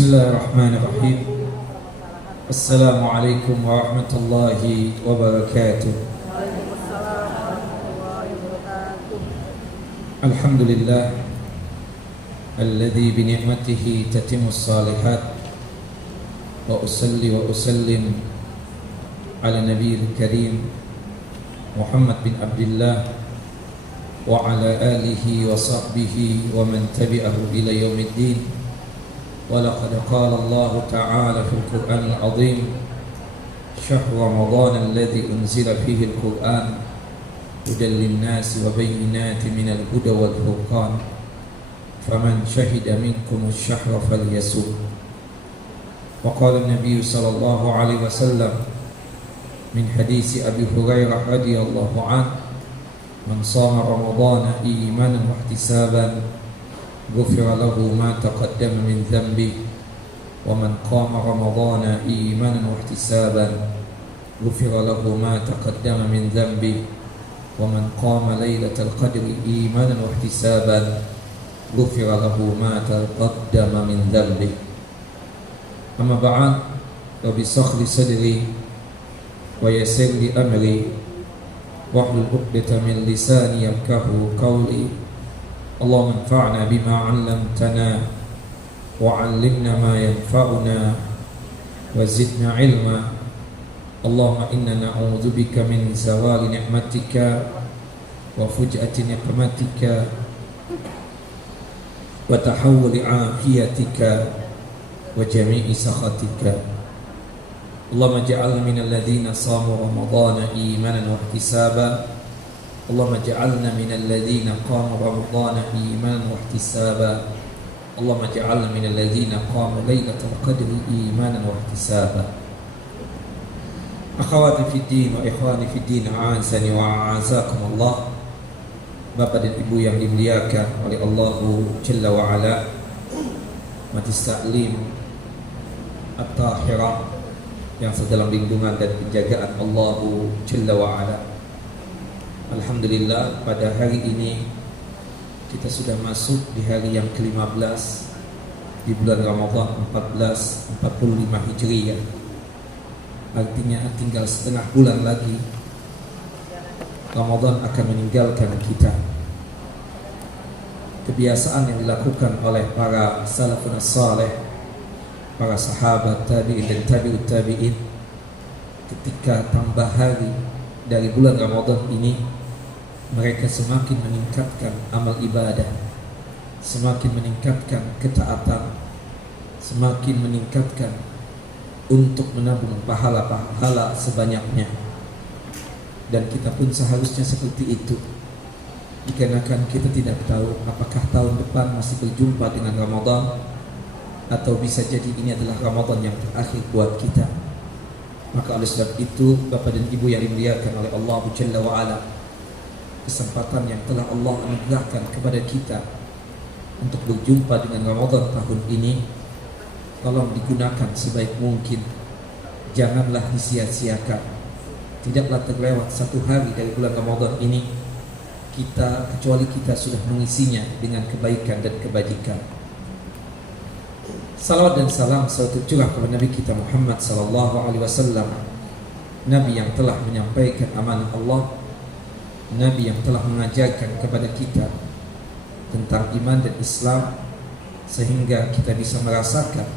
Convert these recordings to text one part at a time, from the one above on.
Bismillahirrahmanirrahim. Assalamualaikum warahmatullahi wabarakatuh. Alhamdulillah alladzi bi ni'matihi tatimmus shalihat, wa usalli wa usallim ala nabiyil karim Muhammad bin Abdullah wa ala alihi wa sahbihi wa man tabi'ahu ila yaumiddin. ولقد قال الله تعالى في القرآن العظيم شهر رمضان الذي أنزل فيه القرآن هدى للناس وبينات من الهدى والفرقان فمن شهد منكم الشهر فليصم. وقال النبي صلى الله عليه وسلم من حديث أبي هريرة رضي الله عنه من صام رمضان إيمانا واحتسابا غفر له ما تقدم من ذنبه ومن قام رمضان إيمانا واحتسابا غفر له ما تقدم من ذنبه ومن قام ليلة القدر إيمانا واحتسابا غفر له ما تقدم من ذنبه. أما بعد رب اشرح لي صدري ويسر لي أمري واحلل عقدة من لساني يفقهوا قولي. اللهم انفعنا بما علمتنا وعلمنا ما ينفعنا وزدنا علما. اللهم إنا نعوذ بك من زوال نعمتك وفجأة نقمتك وتحول عافيتك وجميع سخطك. اللهم اجعلنا من الذين صاموا رمضان إيمانا واحتسابا. اللهم اجعلنا من الذين قاموا رمضان إيمانا واحتسابا. اللهم اجعلنا من الذين قاموا ليلة القدر إيمانا واحتسابا. Akhwati fi din wa ikhwani fi din, a'azani wa a'azakum Allah. Bapak dan Ibu yang dimuliakan oleh Allah Jalla wa Ala, Majlis Taklim At-Tahirah yang sedalam lindungan dan penjagaan Allah Jalla wa Ala. Alhamdulillah, pada hari ini kita sudah masuk di hari yang ke-15 di bulan Ramadan 1445 Hijriah. Artinya tinggal setengah bulan lagi Ramadan akan meninggalkan kita. Kebiasaan yang dilakukan oleh para salafun saleh, para sahabat tabi'in dan tabi'ut tabi'in, ketika tambah hari dari bulan Ramadan ini, mereka semakin meningkatkan amal ibadah, semakin meningkatkan ketaatan, semakin meningkatkan untuk menabung pahala-pahala sebanyaknya. Dan kita pun seharusnya seperti itu, dikarenakan kita tidak tahu apakah tahun depan masih berjumpa dengan Ramadan, atau bisa jadi ini adalah Ramadan yang terakhir buat kita. Maka oleh sebab itu, Bapak dan Ibu yang dimuliakan oleh Allah Jalla wa Ala, kesempatan yang telah Allah anugerahkan kepada kita untuk berjumpa dengan Ramadan tahun ini, tolong digunakan sebaik mungkin. Janganlah disia-siakan. Tidaklah terlewat satu hari dari bulan Ramadan ini kecuali kita sudah mengisinya dengan kebaikan dan kebajikan. Salawat dan salam selalu tercurah kepada Nabi kita Muhammad sallallahu alaihi wasallam, Nabi yang telah menyampaikan amanah Allah, Nabi yang telah mengajarkan kepada kita tentang iman dan Islam, sehingga kita bisa merasakan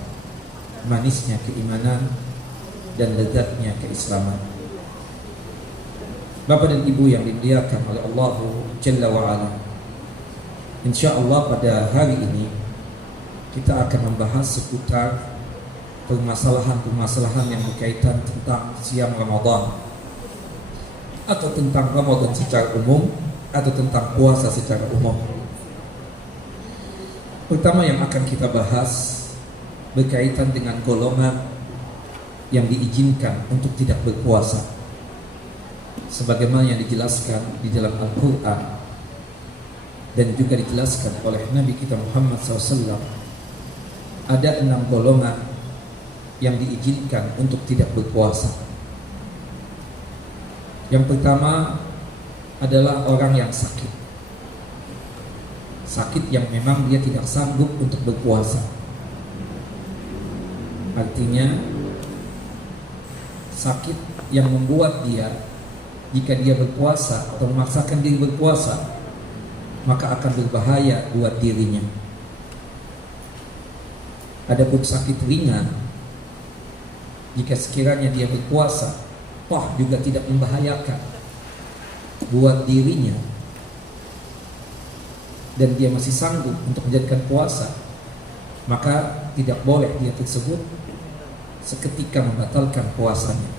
manisnya keimanan dan lezatnya keislaman. Bapak dan Ibu yang dimuliakan oleh Allah Jalla wa Ala, insyaallah pada hari ini kita akan membahas seputar permasalahan-permasalahan yang berkaitan tentang siam Ramadan, atau tentang Ramadan secara umum, atau tentang puasa secara umum. Pertama yang akan kita bahas berkaitan dengan golongan yang diizinkan untuk tidak berpuasa, sebagaimana yang dijelaskan di dalam Al-Quran dan juga dijelaskan oleh Nabi kita Muhammad SAW. Ada 6 golongan yang diizinkan untuk tidak berpuasa. Yang pertama adalah orang yang sakit. Sakit yang memang dia tidak sanggup untuk berpuasa. Artinya sakit yang membuat dia, jika dia berpuasa atau memaksakan diri berpuasa, maka akan berbahaya buat dirinya. Adapun sakit ringan, jika sekiranya dia berpuasa, toh juga tidak membahayakan buat dirinya, dan dia masih sanggup untuk menjalankan puasa, maka tidak boleh dia tersebut seketika membatalkan puasanya.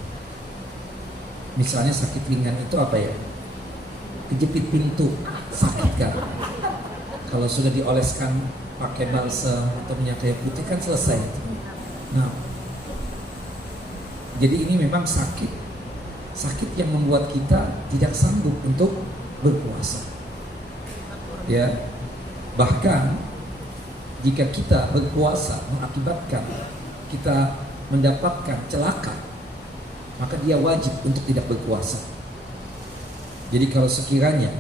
Misalnya sakit ringan itu apa ya? Kejepit pintu, sakit kan? Kalau sudah dioleskan pakai balsam atau minyak kayu putih kan selesai. Nah, jadi ini memang sakit yang membuat kita tidak sanggup untuk berpuasa. Ya, bahkan jika kita berpuasa mengakibatkan kita mendapatkan celaka, maka dia wajib untuk tidak berpuasa. Jadi kalau sekiranya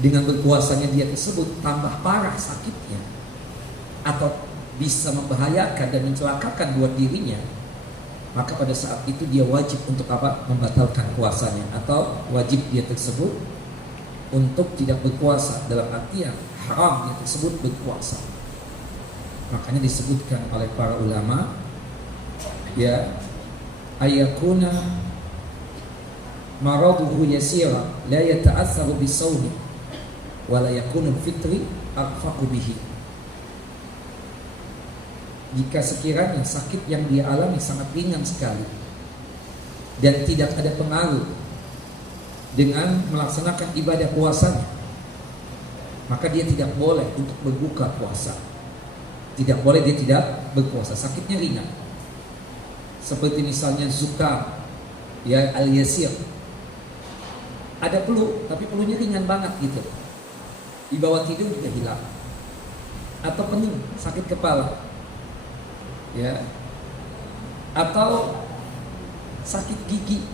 dengan berpuasanya dia tersebut tambah parah sakitnya, atau bisa membahayakan dan mencelakakan buat dirinya, maka pada saat itu dia wajib untuk apa? Membatalkan puasanya, atau wajib dia tersebut untuk tidak berpuasa, dalam artian haram dia tersebut berpuasa. Makanya disebutkan oleh para ulama, ya, ayakuna maraduhu yasira la yata'atharu bisawmi wa la yakunu fitri arfaqu bihi. Jika sekiranya sakit yang dia alami sangat ringan sekali dan tidak ada pengaruh dengan melaksanakan ibadah puasanya, maka dia tidak boleh untuk berbuka puasa. Tidak boleh dia tidak berpuasa. Sakitnya ringan, seperti misalnya zukam, ya, al-yasir. Ada flu, tapi flunya ringan banget gitu, di bawah tidur juga hilang. Atau pening, sakit kepala, ya, atau sakit gigi,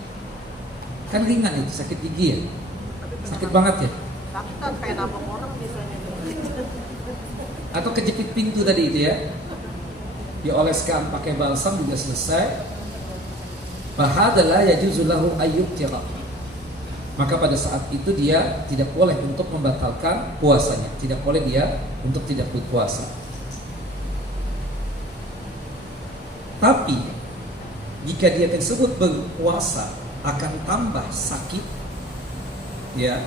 kan ringan itu sakit gigi ya, sakit banget ya. Sakit kan kayak nabrak orang misalnya. Atau kejepit pintu tadi itu ya, dioleskan pakai balsam juga selesai. Bahadalah yajuzu lahu ayyubtira. Maka pada saat itu dia tidak boleh untuk membatalkan puasanya, tidak boleh dia untuk tidak berpuasa. Tapi jika dia tersebut berpuasa akan tambah sakit, ya,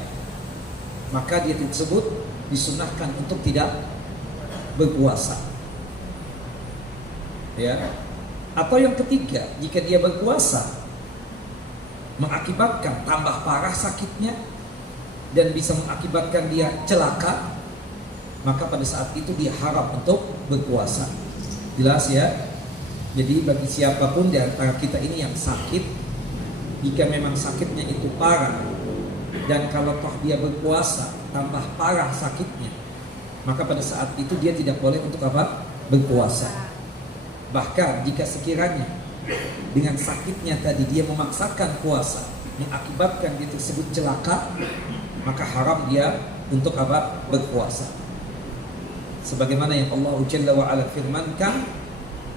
maka dia tersebut disunahkan untuk tidak berpuasa, ya. Atau yang ketiga, jika dia berpuasa mengakibatkan tambah parah sakitnya dan bisa mengakibatkan dia celaka, maka pada saat itu dia haram untuk berpuasa. Jelas ya? Jadi bagi siapapun di antara kita ini yang sakit, jika memang sakitnya itu parah, dan kalau toh dia berpuasa tambah parah sakitnya, maka pada saat itu dia tidak boleh untuk apa? Berpuasa. Bahkan jika sekiranya dengan sakitnya tadi dia memaksakan puasa, mengakibatkan dia tersebut celaka, maka haram dia untuk apa? Berpuasa. Sebagaimana yang Allah Jalla wa Ala firmankan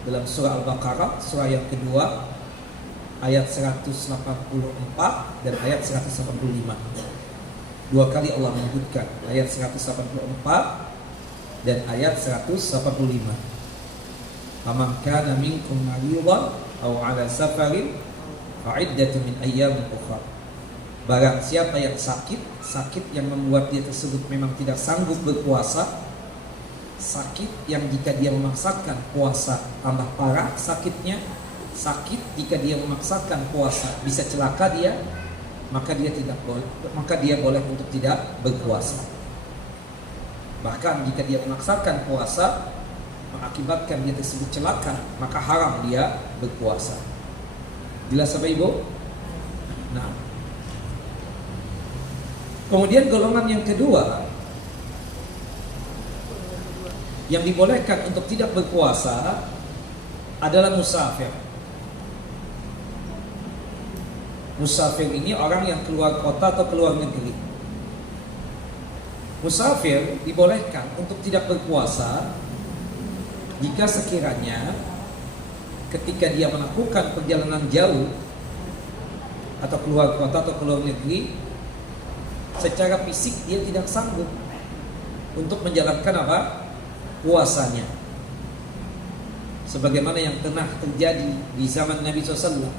dalam surah Al-Baqarah, surah yang kedua, ayat 184 dan ayat 185. Dua kali Allah menyebutkan ayat 184 dan ayat 185. Faman kana minkum maridan aw ala safarin fa'iddatun min ayyamin ukhra. Barang siapa yang sakit yang membuat dia tersebut memang tidak sanggup berpuasa, sakit yang jika dia memaksakan puasa tambah parah sakitnya, sakit jika dia memaksakan puasa bisa celaka dia, maka dia boleh untuk tidak berpuasa. Bahkan jika dia memaksakan puasa mengakibatkan dia tersebut celaka, maka haram dia berpuasa. Jelas Bapak Ibu? Nah, kemudian golongan yang kedua yang dibolehkan untuk tidak berpuasa adalah musafir. Musafir ini orang yang keluar kota atau keluar negeri. Musafir dibolehkan untuk tidak berpuasa jika sekiranya ketika dia melakukan perjalanan jauh atau keluar kota atau keluar negeri, secara fisik dia tidak sanggup untuk menjalankan apa? Puasanya. Sebagaimana yang pernah terjadi di zaman Nabi SAW.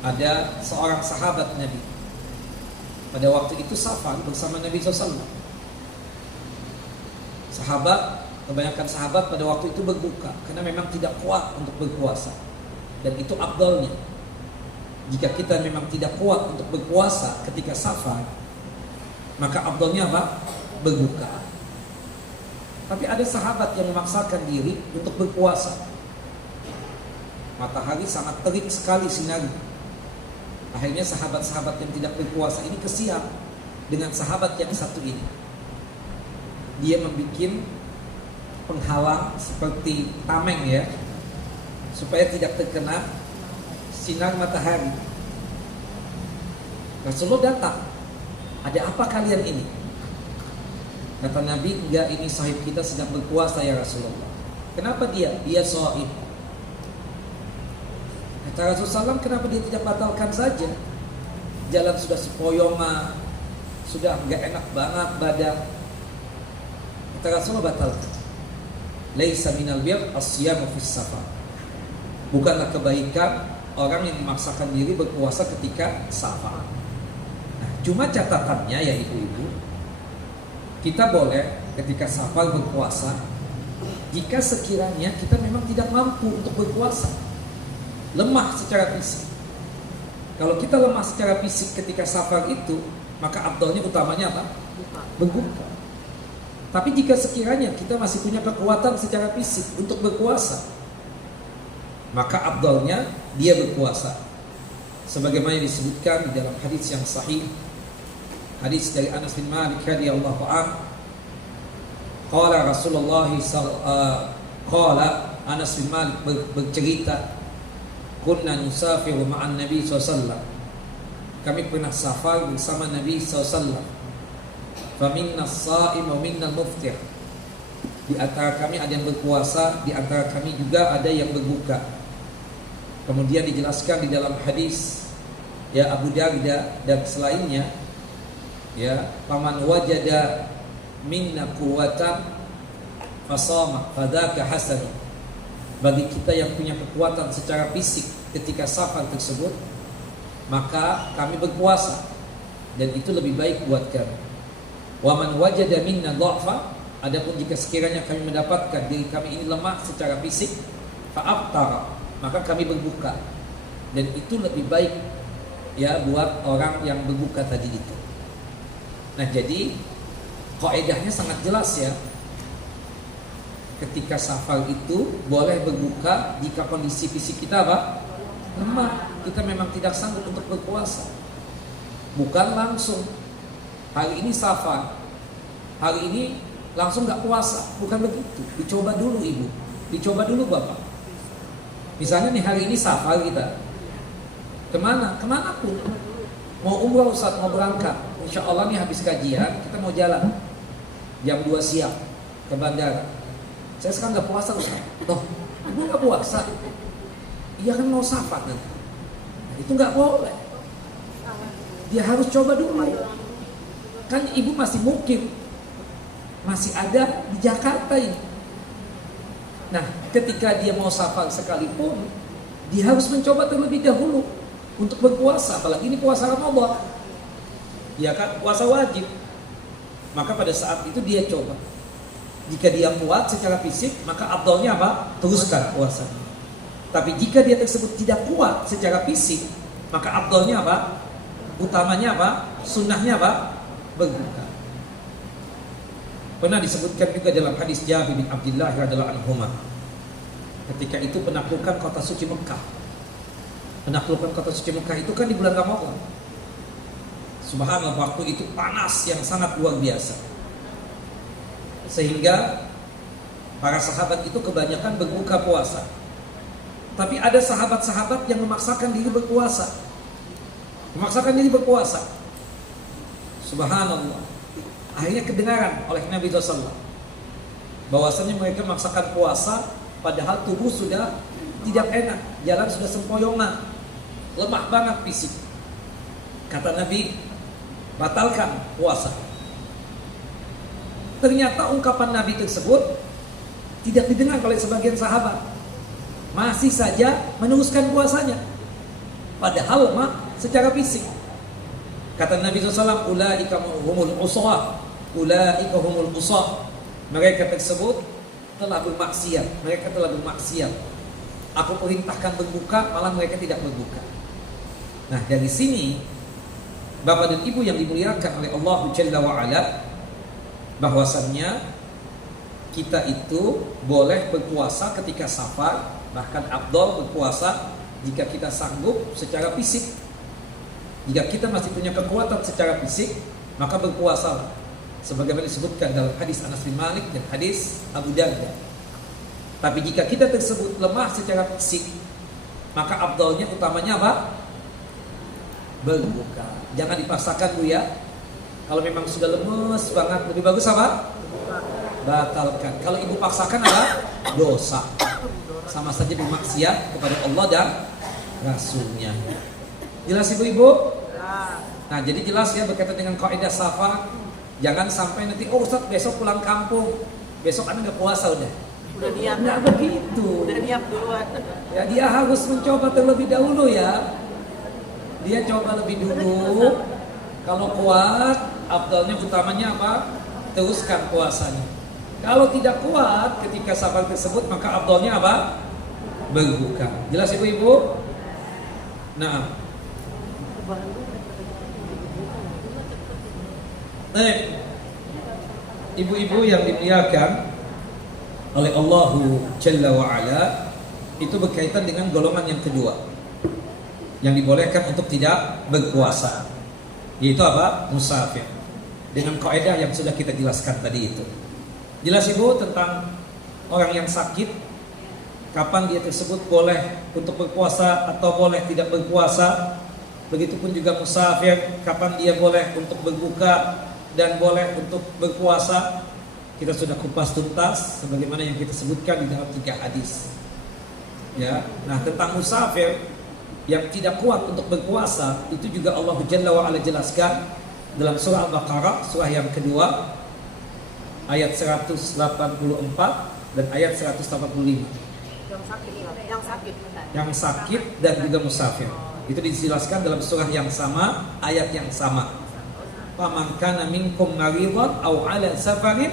Ada seorang sahabat Nabi, pada waktu itu safar bersama Nabi SAW. Kebanyakan sahabat pada waktu itu berbuka karena memang tidak kuat untuk berpuasa. Dan itu afdalnya. Jika kita memang tidak kuat untuk berpuasa ketika safar, maka afdalnya apa? Berbuka. Tapi ada sahabat yang memaksakan diri untuk berpuasa. Matahari sangat terik sekali sinarnya. Akhirnya sahabat-sahabat yang tidak berpuasa ini kesian dengan sahabat yang satu ini. Dia membuat penghalang seperti tameng ya, supaya tidak terkena sinar matahari. Rasulullah datang. Ada apa kalian ini? Kata Nabi, enggak, ini sahib kita sedang berpuasa ya Rasulullah. Kenapa dia? Dia shaim. Kata Rasulullah SAW, kenapa dia tidak batalkan saja? Jalan sudah sepoyongan, sudah enggak enak banget badan. Kata Rasulullah, batalkan. Laisa minal bir as-siyamu fis safar. Bukanlah kebaikan orang yang memaksakan diri berpuasa ketika safar. Nah, cuma catatannya ya ibu-ibu, kita boleh ketika safar berpuasa jika sekiranya kita memang tidak mampu untuk berpuasa, lemah secara fisik. Kalau kita lemah secara fisik ketika safar itu, maka afdalnya utamanya apa? Berbuka. Tapi jika sekiranya kita masih punya kekuatan secara fisik untuk berpuasa, maka afdalnya dia berpuasa. Sebagaimana disebutkan di dalam hadis yang sahih, hadis dari Anas bin Malik radhiyallahu anhu, qala Rasulullah qala Anas bin Malik bercerita, kunna nusafiru ma'an Nabi SAW. Kami pernah safar bersama Nabi SAW. Faminna as-sa'im wa minna al-muftir. Di antara kami ada yang berpuasa, di antara kami juga ada yang berbuka. Kemudian dijelaskan di dalam hadis ya Abu Darda dan selainnya, ya, paman wajada minna quwwatan fasama fadzaka hasan. Bagi kita yang punya kekuatan secara fisik ketika safar tersebut, maka kami berpuasa dan itu lebih baik buat kami. Wa man wajada minna dha'fa, adapun jika sekiranya kami mendapatkan diri kami ini lemah secara fisik, fa'aftara, maka kami berbuka. Dan itu lebih baik ya buat orang yang berbuka tadi itu. Nah, jadi kaidahnya sangat jelas ya. Ketika safar itu boleh berbuka jika kondisi fisik kita apa? Lemah. Kita memang tidak sanggup untuk berpuasa. Bukan langsung hari ini safar, hari ini langsung gak puasa. Bukan begitu. Dicoba dulu ibu, dicoba dulu bapak. Misalnya nih hari ini safar kita, kemana? Kemana pun. Mau umrah Ustaz, mau berangkat. Insya Allah nih habis kajian kita mau jalan jam 2 siang ke bandara. Saya sekarang gak puasa Ustaz. Loh, ibu gak puasa? Iya kan mau safar nanti. Nah, itu gak boleh. Dia harus coba dulu. Kan ibu masih mungkin masih ada di Jakarta ini. Nah, ketika dia mau safar sekalipun, dia harus mencoba terlebih dahulu untuk berpuasa. Apalagi ini puasa Ramadan, ya kan, puasa wajib. Maka pada saat itu dia coba. Jika dia kuat secara fisik, maka afdalnya apa? Teruskan puasa. Tapi jika dia tersebut tidak kuat secara fisik, maka afdalnya apa? Utamanya apa? Sunnahnya apa? Berbuka. Pernah disebutkan juga dalam hadis Jabir bin Abdullah radhiyallahu anhu, ketika itu penaklukan kota suci Mekah. Penaklukan kota suci Mekah itu kan di bulan Ramadan. Subhanallah, waktu itu panas yang sangat luar biasa. Sehingga para sahabat itu kebanyakan berbuka puasa. Tapi ada sahabat-sahabat yang memaksakan diri berpuasa. Memaksakan diri berpuasa. Subhanallah. Akhirnya kedengaran oleh Nabi SAW bahwasanya mereka memaksakan puasa padahal tubuh sudah tidak enak, jalan sudah sempoyongan, lemah banget fisik. Kata Nabi, batalkan puasa. Ternyata ungkapan Nabi tersebut tidak didengar oleh sebagian sahabat. Masih saja meneruskan puasanya, padahal lemah secara fisik. Kata Nabi SAW, ulaika humul usah, ulaika humul usah. Mereka tersebut telah bermaksiat, mereka telah bermaksiat. Aku perintahkan berbuka, malah mereka tidak berbuka. Nah, dari sini Bapak dan Ibu yang dimuliakan oleh Allah Jalla wa Ala, bahwasannya kita itu boleh berpuasa ketika safar, bahkan afdal berpuasa jika kita sanggup secara fisik. Jika kita masih punya kekuatan secara fisik, maka berpuasa sebagaimana disebutkan dalam hadis Anas bin Malik dan hadis Abu Darda. Tapi jika kita tersebut lemah secara fisik, maka afdalnya utamanya apa? Berbuka. Jangan dipaksakan Bu ya. Kalau memang sudah lemes banget, lebih bagus apa? Batalkan. Kalau ibu paksakan apa? Dosa. Sama saja bermaksiat kepada Allah dan Rasulnya. Jelas ibu-ibu? Nah, jadi jelas ya berkaitan dengan kaidah safar. Jangan sampai nanti, oh Ustaz besok pulang kampung, besok Anda nggak puasa udah. Udah niat. Nggak begitu. Udah niat duluan. Ya, dia harus mencoba terlebih dahulu ya. Dia coba lebih dulu. Kalau kuat, afdalnya utamanya apa? Teruskan puasanya. Kalau tidak kuat ketika safar tersebut, maka afdalnya apa? Berbuka. Jelas ibu-ibu? Nah, ibu-ibu yang dimuliakan oleh Allah Jalla wa Ala, itu berkaitan dengan golongan yang kedua yang dibolehkan untuk tidak berpuasa, yaitu apa? Musafir. Dengan kaidah yang sudah kita jelaskan tadi itu. Jelas ibu tentang orang yang sakit, kapan dia tersebut boleh untuk berpuasa atau boleh tidak berpuasa. Begitupun juga musafir, kapan dia boleh untuk berbuka dan boleh untuk berpuasa. Kita sudah kupas tuntas sebagaimana yang kita sebutkan di dalam 3 hadis. Ya, nah tentang musafir yang tidak kuat untuk berpuasa, itu juga Allah Jalla wa Ala jelaskan dalam surah Al-Baqarah, surah yang kedua, ayat 184 dan ayat 185. Yang sakit dan juga musafir. Itu dijelaskan dalam surah yang sama, ayat yang sama. Faman kana minkum maridan aw ala safarin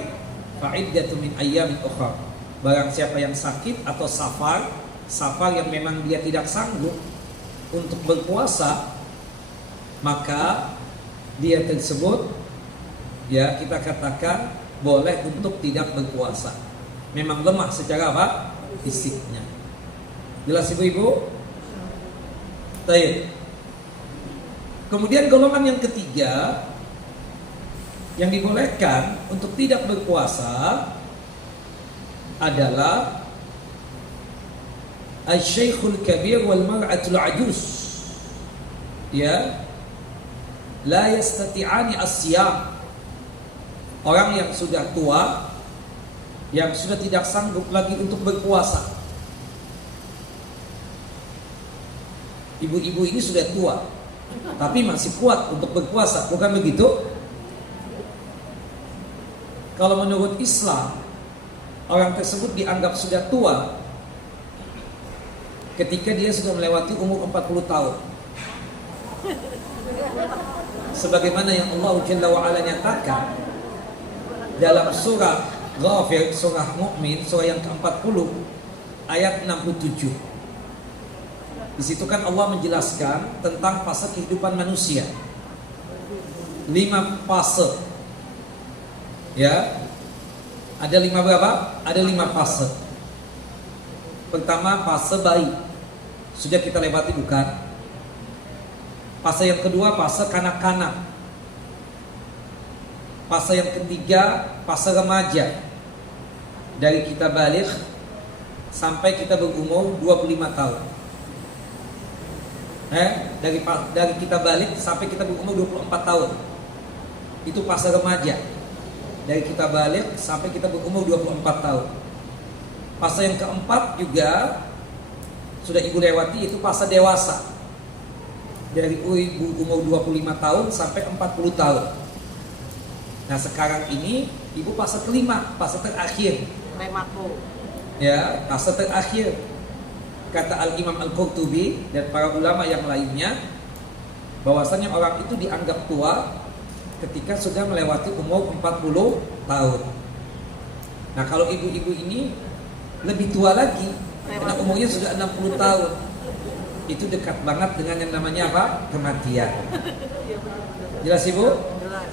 fa'iddatu min ayyamin ukhra. Barang siapa yang sakit atau safar yang memang dia tidak sanggup untuk berpuasa, maka dia tersebut ya kita katakan boleh untuk tidak berpuasa. Memang lemah secara apa? Fisiknya. Jelas ibu-ibu? Baik. Kemudian golongan yang ketiga yang dibolehkan untuk tidak berpuasa adalah asy-syaikhul kabir wal mar'atul ajuz. Ya, la yastati'ani as-siyam. Orang yang sudah tua, yang sudah tidak sanggup lagi untuk berpuasa. Ibu-ibu ini sudah tua, tapi masih kuat untuk berpuasa, bukan begitu? Kalau menurut Islam, orang tersebut dianggap sudah tua ketika dia sudah melewati umur 40 tahun. Sebagaimana yang Allah Jalla wa Ala nyatakan dalam surah Ghafir, surah Mu'min, surah yang ke-40 ayat 67. Di situ kan Allah menjelaskan tentang fase kehidupan manusia. 5 fase. Ya, ada 5 berapa? Ada 5 fase. Pertama fase bayi, sudah kita lewati bukan? Fase yang kedua fase kanak-kanak. Fase yang ketiga fase remaja, dari kita baligh sampai kita berumur 25 tahun. Dari kita baligh sampai kita berumur 24 tahun, itu fase remaja. Dari kita balik sampai kita berumur 24 tahun. Fase yang keempat juga sudah ibu lewati, itu fase dewasa. Dari ibu umur 25 tahun sampai 40 tahun. Nah sekarang ini ibu fase kelima, fase terakhir. Remaku. Ya, fase terakhir. Kata Al-Imam Al-Qurtubi dan para ulama yang lainnya, bahwasanya orang itu dianggap tua ketika sudah melewati umur 40 tahun. Nah kalau ibu-ibu ini lebih tua lagi, karena umurnya sudah 60 tahun. Itu dekat banget dengan yang namanya apa? Kematian. Jelas ibu? Jelas.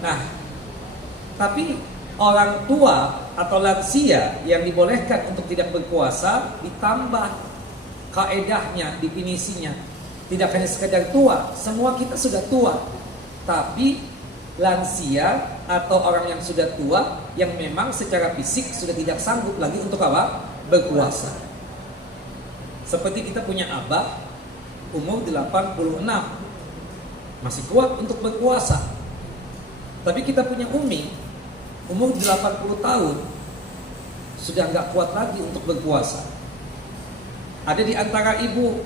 Nah, tapi orang tua atau lansia yang dibolehkan untuk tidak berpuasa ditambah kaedahnya, definisinya. Tidak hanya sekedar tua, semua kita sudah tua. Tapi lansia atau orang yang sudah tua yang memang secara fisik sudah tidak sanggup lagi untuk apa? Berpuasa. Seperti kita punya abah umur 86 masih kuat untuk berpuasa. Tapi kita punya umi umur 80 tahun sudah nggak kuat lagi untuk berpuasa. Ada di antara ibu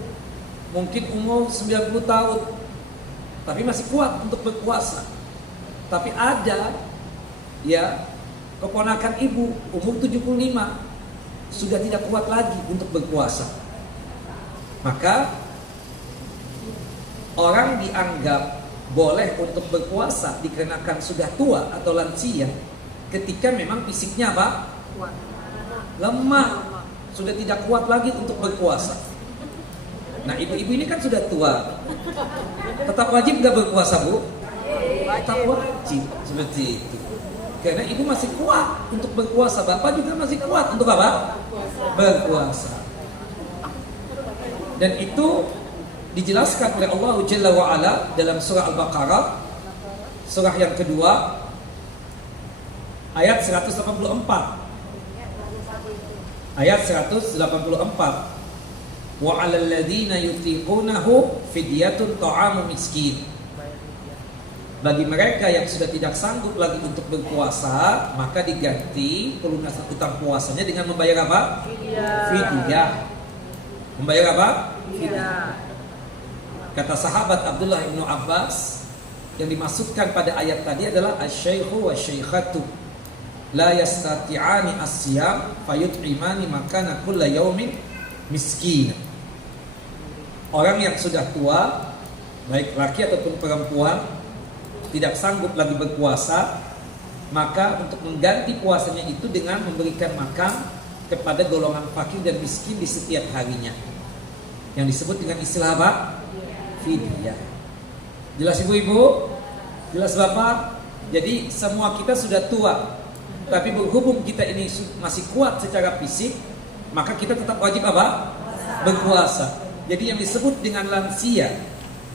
mungkin umur 90 tahun tapi masih kuat untuk berpuasa. Tapi ada ya keponakan ibu umur 75 sudah tidak kuat lagi untuk berpuasa. Maka orang dianggap boleh untuk berpuasa dikarenakan sudah tua atau lansia ketika memang fisiknya apa? Kuat. Lemah, sudah tidak kuat lagi untuk berpuasa. Nah ibu-ibu ini kan sudah tua, tetap wajib gak berpuasa bu? Tetap wajib, seperti itu. Karena ibu masih kuat untuk berpuasa, bapak juga masih kuat untuk apa? Berpuasa. Dan itu dijelaskan oleh Allah Jalla wa'ala dalam surah Al-Baqarah, surah yang kedua, ayat 184. Ayat 184. Wa 'alal ladzina yutiqunahu fidyatun ta'amu miskin. Bagi mereka yang sudah tidak sanggup lagi untuk berpuasa, maka diganti pelunasan utang puasanya dengan membayar apa? Fidyah. Membayar apa? Fidyah. Kata sahabat Abdullah bin Abbas, yang dimaksudkan pada ayat tadi adalah asy-syaikhu wasy-syaikhatu la yastati'ani as-siyam fayut'imani makana kulla yaumin miskin. Orang yang sudah tua, baik laki ataupun perempuan, tidak sanggup lagi berpuasa, maka untuk mengganti puasanya itu dengan memberikan makan kepada golongan fakir dan miskin di setiap harinya, yang disebut dengan istilah apa? Fidyah. Jelas ibu-ibu? Jelas bapak? Jadi semua kita sudah tua, tapi berhubung kita ini masih kuat secara fisik, maka kita tetap wajib apa? Berpuasa. Jadi yang disebut dengan lansia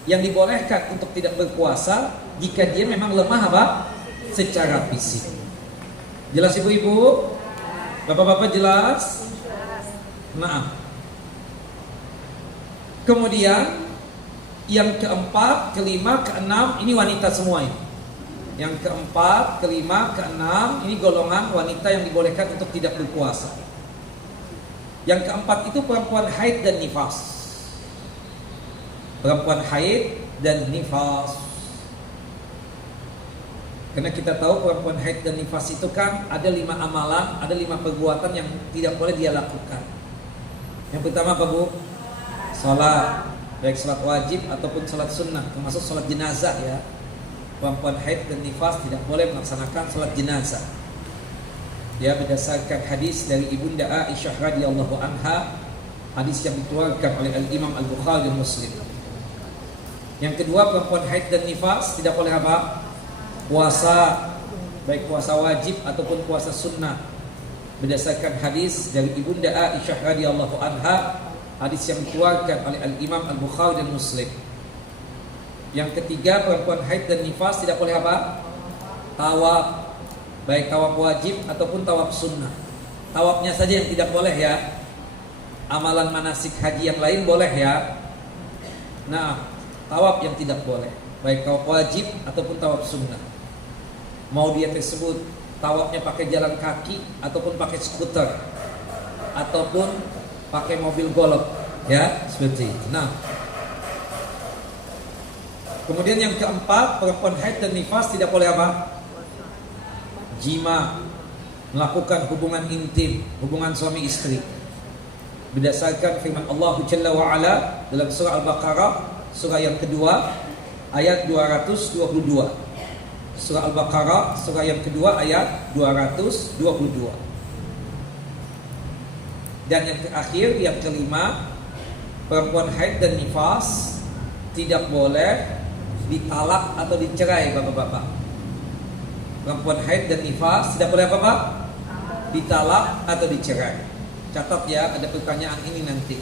yang dibolehkan untuk tidak berpuasa jika dia memang lemah apa? Secara fisik. Jelas ibu-ibu? Bapak-bapak jelas? Maaf. Kemudian yang keempat, kelima, keenam ini wanita semua ini. Yang keempat, kelima, keenam ini golongan wanita yang dibolehkan untuk tidak berpuasa. Yang keempat itu perempuan haid dan nifas. Perempuan haid dan nifas. Karena kita tahu perempuan haid dan nifas itu kan ada 5 amalan, ada 5 perbuatan yang tidak boleh dia lakukan. Yang pertama apa bu? Salat, baik salat wajib ataupun salat sunnah, termasuk salat jenazah ya. Perempuan haid dan nifas tidak boleh melaksanakan salat jenazah. Ya, berdasarkan hadis dari ibunda Aisyah radhiyallahu anha, hadis yang dikeluarkan oleh Al-Imam Al-Bukhari dan Muslim. Yang kedua, perempuan haid dan nifas tidak boleh apa? Puasa, baik puasa wajib ataupun puasa sunnah, berdasarkan hadis dari ibunda Aisyah radhiyallahu anha, hadis yang dikeluarkan oleh Al-Imam Al-Bukhari dan Muslim. Yang ketiga, perempuan haid dan nifas tidak boleh apa? Tawaf, baik tawaf wajib ataupun tawaf sunnah. Tawafnya saja yang tidak boleh ya. Amalan manasik haji yang lain boleh ya. Nah, tawaf yang tidak boleh, baik tawaf wajib ataupun tawaf sunnah. Mau dia tersebut tawafnya pakai jalan kaki ataupun pakai skuter ataupun pakai mobil golf, Ya, seperti itu. Nah, kemudian yang keempat, perempuan haid dan nifas tidak boleh apa? Jima, melakukan hubungan intim, hubungan suami istri. Berdasarkan firman Allah Jalla wa Ala dalam surah Al-Baqarah, surah yang kedua, ayat 222. Surah Al-Baqarah, surah yang kedua, ayat 222. Dan yang terakhir, yang kelima, perempuan haid dan nifas tidak boleh ditalak atau dicerai, bapak-bapak. Perempuan haid dan nifas tidak boleh apa-apa? Ditalak atau dicerai. Catat ya, ada pertanyaan ini nanti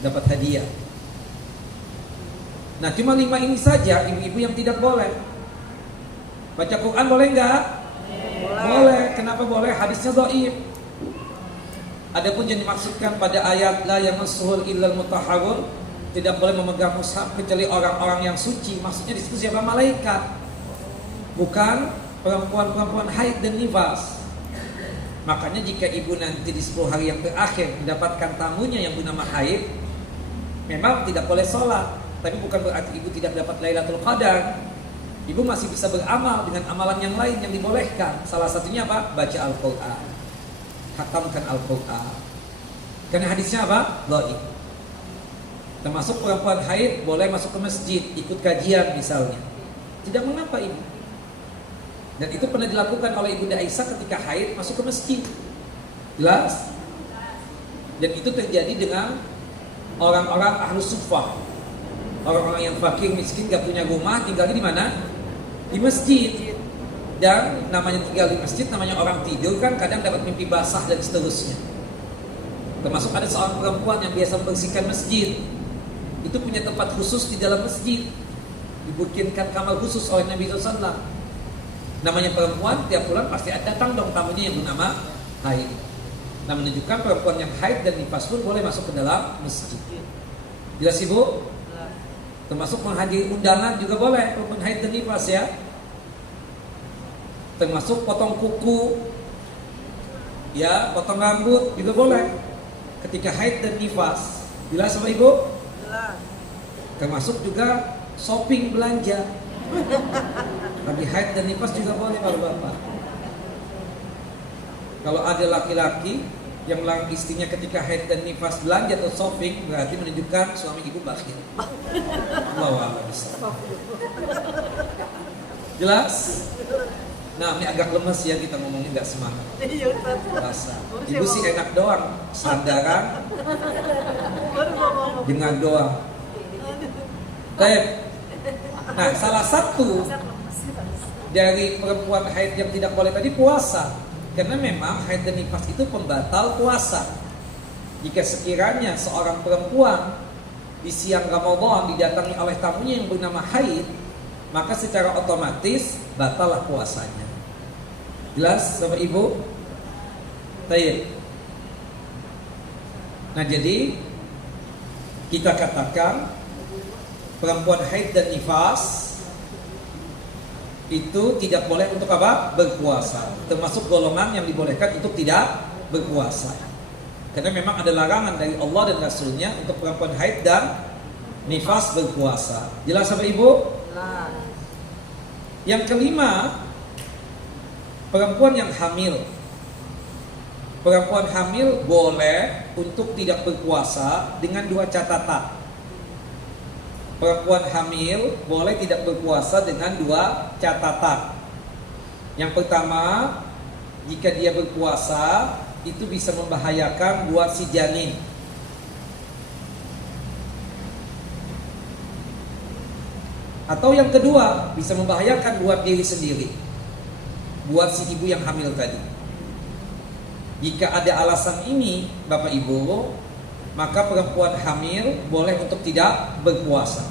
dapat hadiah. Nah, cuma 5 ini saja ibu-ibu yang tidak boleh. Baca Quran boleh enggak? Boleh. Kenapa boleh? Hadisnya dhaif. Adapun yang dimaksudkan pada ayat la yamassuhul illal mutahharun, tidak boleh memegang mushaf kecuali orang-orang yang suci. Maksudnya di situ siapa? Malaikat. Bukan perempuan-perempuan haid dan nifas. Makanya jika ibu nanti di 10 hari yang terakhir mendapatkan tamunya yang bernama haid, memang tidak boleh sholat, tapi bukan berarti ibu tidak dapat Lailatul Qadar. Ibu masih bisa beramal dengan amalan yang lain yang dibolehkan. Salah satunya apa? Baca Al-Quran, khatamkan Al-Quran. Karena hadisnya apa? Dhaif. Termasuk perempuan haid boleh masuk ke masjid, ikut kajian misalnya. Tidak mengapa ibu. Dan itu pernah dilakukan oleh Ibunda Aisyah ketika haid masuk ke masjid. Jelas? Dan itu terjadi dengan orang-orang ahlus suffah. Orang-orang yang fakir, miskin, gak punya rumah, tinggalnya di mana? Di masjid. Dan namanya tinggal di masjid, namanya orang tidur kan kadang dapat mimpi basah dan seterusnya. Termasuk ada seorang perempuan yang biasa membersihkan masjid. Itu punya tempat khusus di dalam masjid. Dibikinkan kamar khusus oleh Nabi SAW. Namanya perempuan, tiap bulan pasti ada datang dong tamunya yang bernama haid. Nah, menunjukkan perempuan yang haid dan nifas pun boleh masuk ke dalam masjid. Jelas ibu? Termasuk menghadiri undangan juga boleh, perempuan haid dan nifas ya. Termasuk potong kuku, ya, potong rambut juga boleh ketika haid dan nifas. Jelas sama ibu? Jelas. Termasuk juga shopping belanja. Bagi haid dan nifas juga boleh bapak-bapak. Kalau ada laki-laki yang melarang istrinya ketika haid dan nifas belanja atau shopping, berarti menunjukkan suami ibu bakhil. Wow, bisa. Jelas? Nah, ini agak lemes ya kita ngomongin, nggak semangat. Iya, Ustaz. Rasa. Ibu sih enak doang, sandaran, dengar doang. Baik. Nah, salah satu dari perempuan haid yang tidak boleh tadi puasa. Karena memang haid dan nifas itu pembatal puasa. Jika sekiranya seorang perempuan di siang Ramadan didatangi oleh tamunya yang bernama haid, maka secara otomatis batallah puasanya. Jelas sama ibu? Baik. Nah, jadi kita katakan perempuan haid dan nifas itu tidak boleh untuk apa? Berpuasa. Termasuk golongan yang dibolehkan untuk tidak berpuasa. Karena memang ada larangan dari Allah dan Rasulnya untuk perempuan haid dan nifas berpuasa. Jelas sama ibu? Jelas. Yang kelima, perempuan yang hamil. Perempuan hamil boleh untuk tidak berpuasa dengan 2 catatan. Perempuan hamil boleh tidak berpuasa dengan 2 catatan. Yang pertama, jika dia berpuasa itu bisa membahayakan buat si janin. Atau yang kedua, bisa membahayakan buat diri sendiri, buat si ibu yang hamil tadi. Jika ada alasan ini, Bapak Ibu, maka perempuan hamil boleh untuk tidak berpuasa.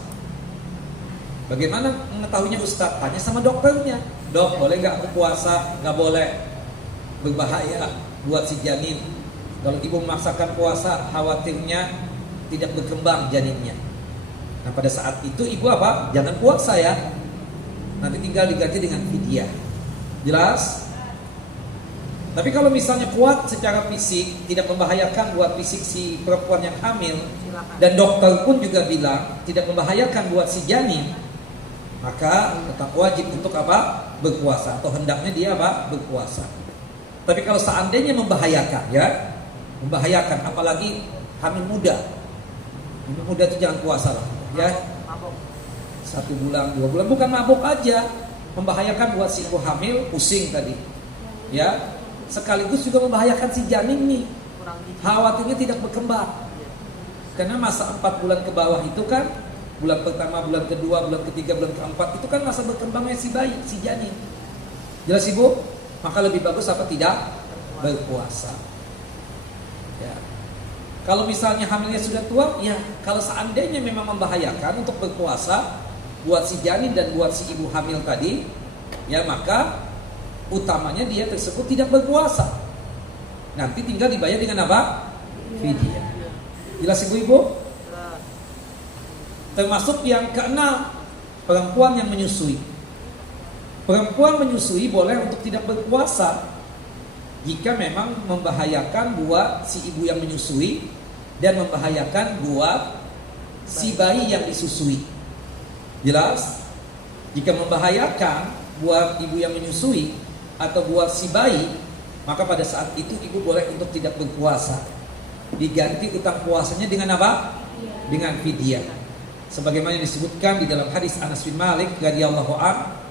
Bagaimana mengetahuinya Ustaz? Tanya sama dokternya. Dok, boleh gak aku puasa? Gak boleh, berbahaya buat si janin. Kalau ibu memaksakan puasa, khawatirnya tidak berkembang janinnya. Nah, pada saat itu ibu apa? Jangan puasa ya. Nanti tinggal diganti dengan fidyah. Jelas? Tapi kalau misalnya kuat secara fisik, tidak membahayakan buat fisik si perempuan yang hamil, Silakan. dan dokter pun juga bilang tidak membahayakan buat si janin, maka tetap wajib untuk apa? Berpuasa, atau hendaknya dia apa? Berpuasa. Tapi kalau seandainya membahayakan, ya, membahayakan, apalagi hamil muda. Hamil muda itu jangan puasa lah, ya. Mabok. 1 bulan, 2 bulan, bukan mabuk aja, membahayakan buat si ibu hamil, pusing tadi, ya. Sekaligus juga membahayakan si janin nih. Kurang gizi. Khawatirnya tidak berkembang. Karena masa 4 bulan ke bawah itu kan, bulan pertama, bulan kedua, bulan ketiga, bulan keempat, itu kan masa berkembangnya si bayi, si janin. Jelas ibu? Maka lebih bagus apa tidak? Berpuasa. Ya. Kalau misalnya hamilnya sudah tua, ya kalau seandainya memang membahayakan untuk berpuasa buat si janin dan buat si ibu hamil tadi, ya maka utamanya dia tersebut tidak berpuasa. Nanti tinggal dibayar dengan apa? Fidyah. Jelas ibu-ibu? Termasuk yang keenam, perempuan yang menyusui. Perempuan menyusui boleh untuk tidak berpuasa jika memang membahayakan buat si ibu yang menyusui dan membahayakan buat si bayi yang disusui. Jelas? Jika membahayakan buat ibu yang menyusui atau buat si bayi, maka pada saat itu ibu boleh untuk tidak berpuasa. Diganti utang puasanya dengan apa? Dengan fidyah. Sebagaimana disebutkan di dalam hadis Anas bin Malik radhiyallahu anhu,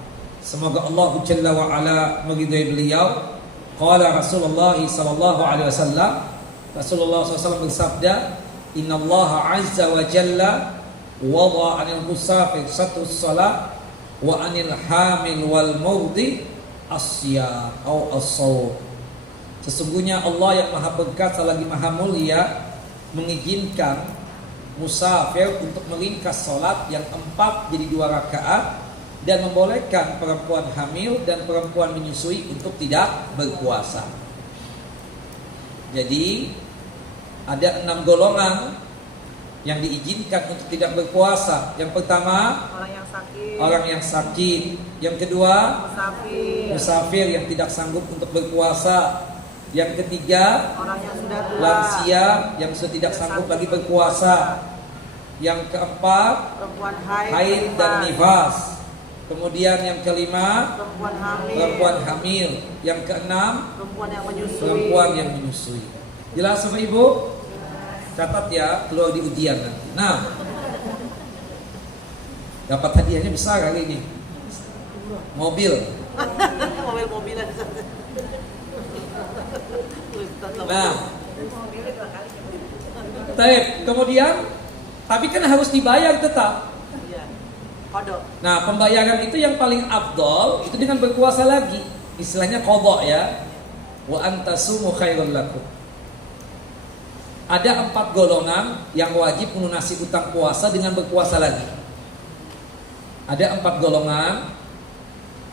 semoga Allah Jalla wa ala meridhai beliau, qala Rasulullah sallallahu alaihi wasallam, Rasulullah SAW bersabda, innallaha azza wa jalla wada 'anil musafir satus salat wa 'anil hamil wal mawdi as-siyam atau as-shaum. Sesungguhnya Allah yang maha perkasa lagi maha mulia mengizinkan musafir untuk meringkas salat yang 4 jadi 2 rakaat, dan membolehkan perempuan hamil dan perempuan menyusui untuk tidak berpuasa. Jadi ada 6 golongan yang diizinkan untuk tidak berpuasa. Yang pertama, orang yang sakit. Yang kedua, musafir yang tidak sanggup untuk berpuasa. Yang ketiga, orang yang sudah tua, lansia yang sudah tidak sanggup lagi berpuasa. Yang keempat, perempuan haid dan nifas. Kemudian yang kelima, perempuan hamil. Yang keenam, perempuan yang menyusui. Jelas Bapak Ibu? Catat ya, keluar di ujian nanti. Nah, dapat hadiahnya besar kali ini. Mobil. mobil-mobilan. Nah, baik. Kemudian, tapi kan harus dibayar tetap. Kodok. Nah, pembayaran itu yang paling afdol itu dengan berpuasa lagi. Istilahnya qadha ya. Wa antasumu khairul lakum. Ada 4 golongan yang wajib melunasi utang puasa dengan berpuasa lagi. Ada 4 golongan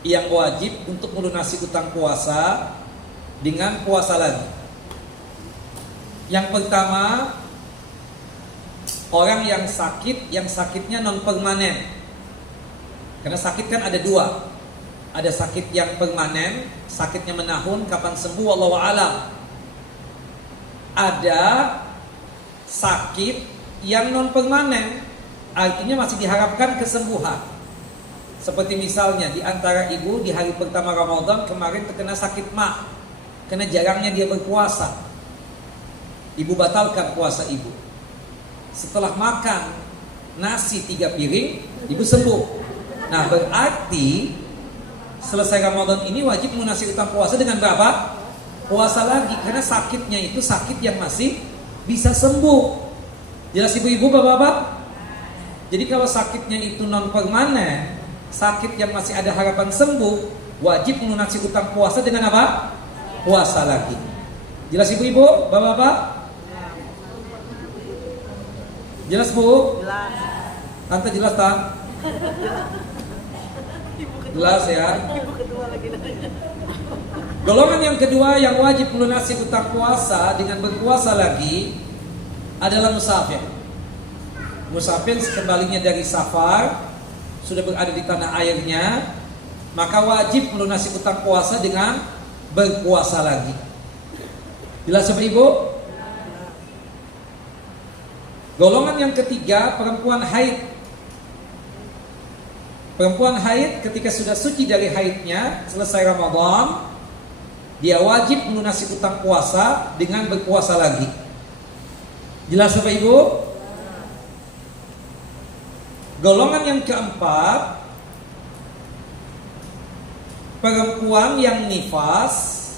yang wajib untuk melunasi utang puasa dengan puasa lagi. Yang pertama, orang yang sakit, yang sakitnya non permanen. Karena sakit kan ada 2. Ada sakit yang permanen, sakitnya menahun, kapan sembuh wallahu a'lam. Ada sakit yang non permanen, artinya masih diharapkan kesembuhan. Seperti misalnya di antara ibu di hari pertama Ramadan kemarin terkena sakit mah, karena jarangnya dia berpuasa. Ibu batalkan puasa ibu. Setelah makan nasi 3 piring, ibu sembuh. Nah, berarti selesai Ramadan ini wajib melunasi utang puasa dengan berapa? Puasa lagi, karena sakitnya itu sakit yang masih bisa sembuh. Jelas ibu-ibu, bapak-bapak? Jadi kalau sakitnya itu non permanen, sakit yang masih ada harapan sembuh, wajib melunasi utang puasa dengan apa? Puasa lagi. Jelas ibu-ibu, bapak-bapak? Jelas bu? Jelas. Tante jelas tak? Jelas ya. Ibu kedua lagi. Golongan yang kedua yang wajib melunasi utang puasa dengan berpuasa lagi adalah musafir. Musafir sekembalinya dari safar, sudah berada di tanah airnya, maka wajib melunasi utang puasa dengan berpuasa lagi. Jelas Bapak Ibu? Golongan yang ketiga, perempuan haid. Perempuan haid ketika sudah suci dari haidnya, selesai Ramadan, dia wajib melunasi utang puasa dengan berpuasa lagi. Jelas Bapak Ibu? Golongan yang keempat, perempuan yang nifas,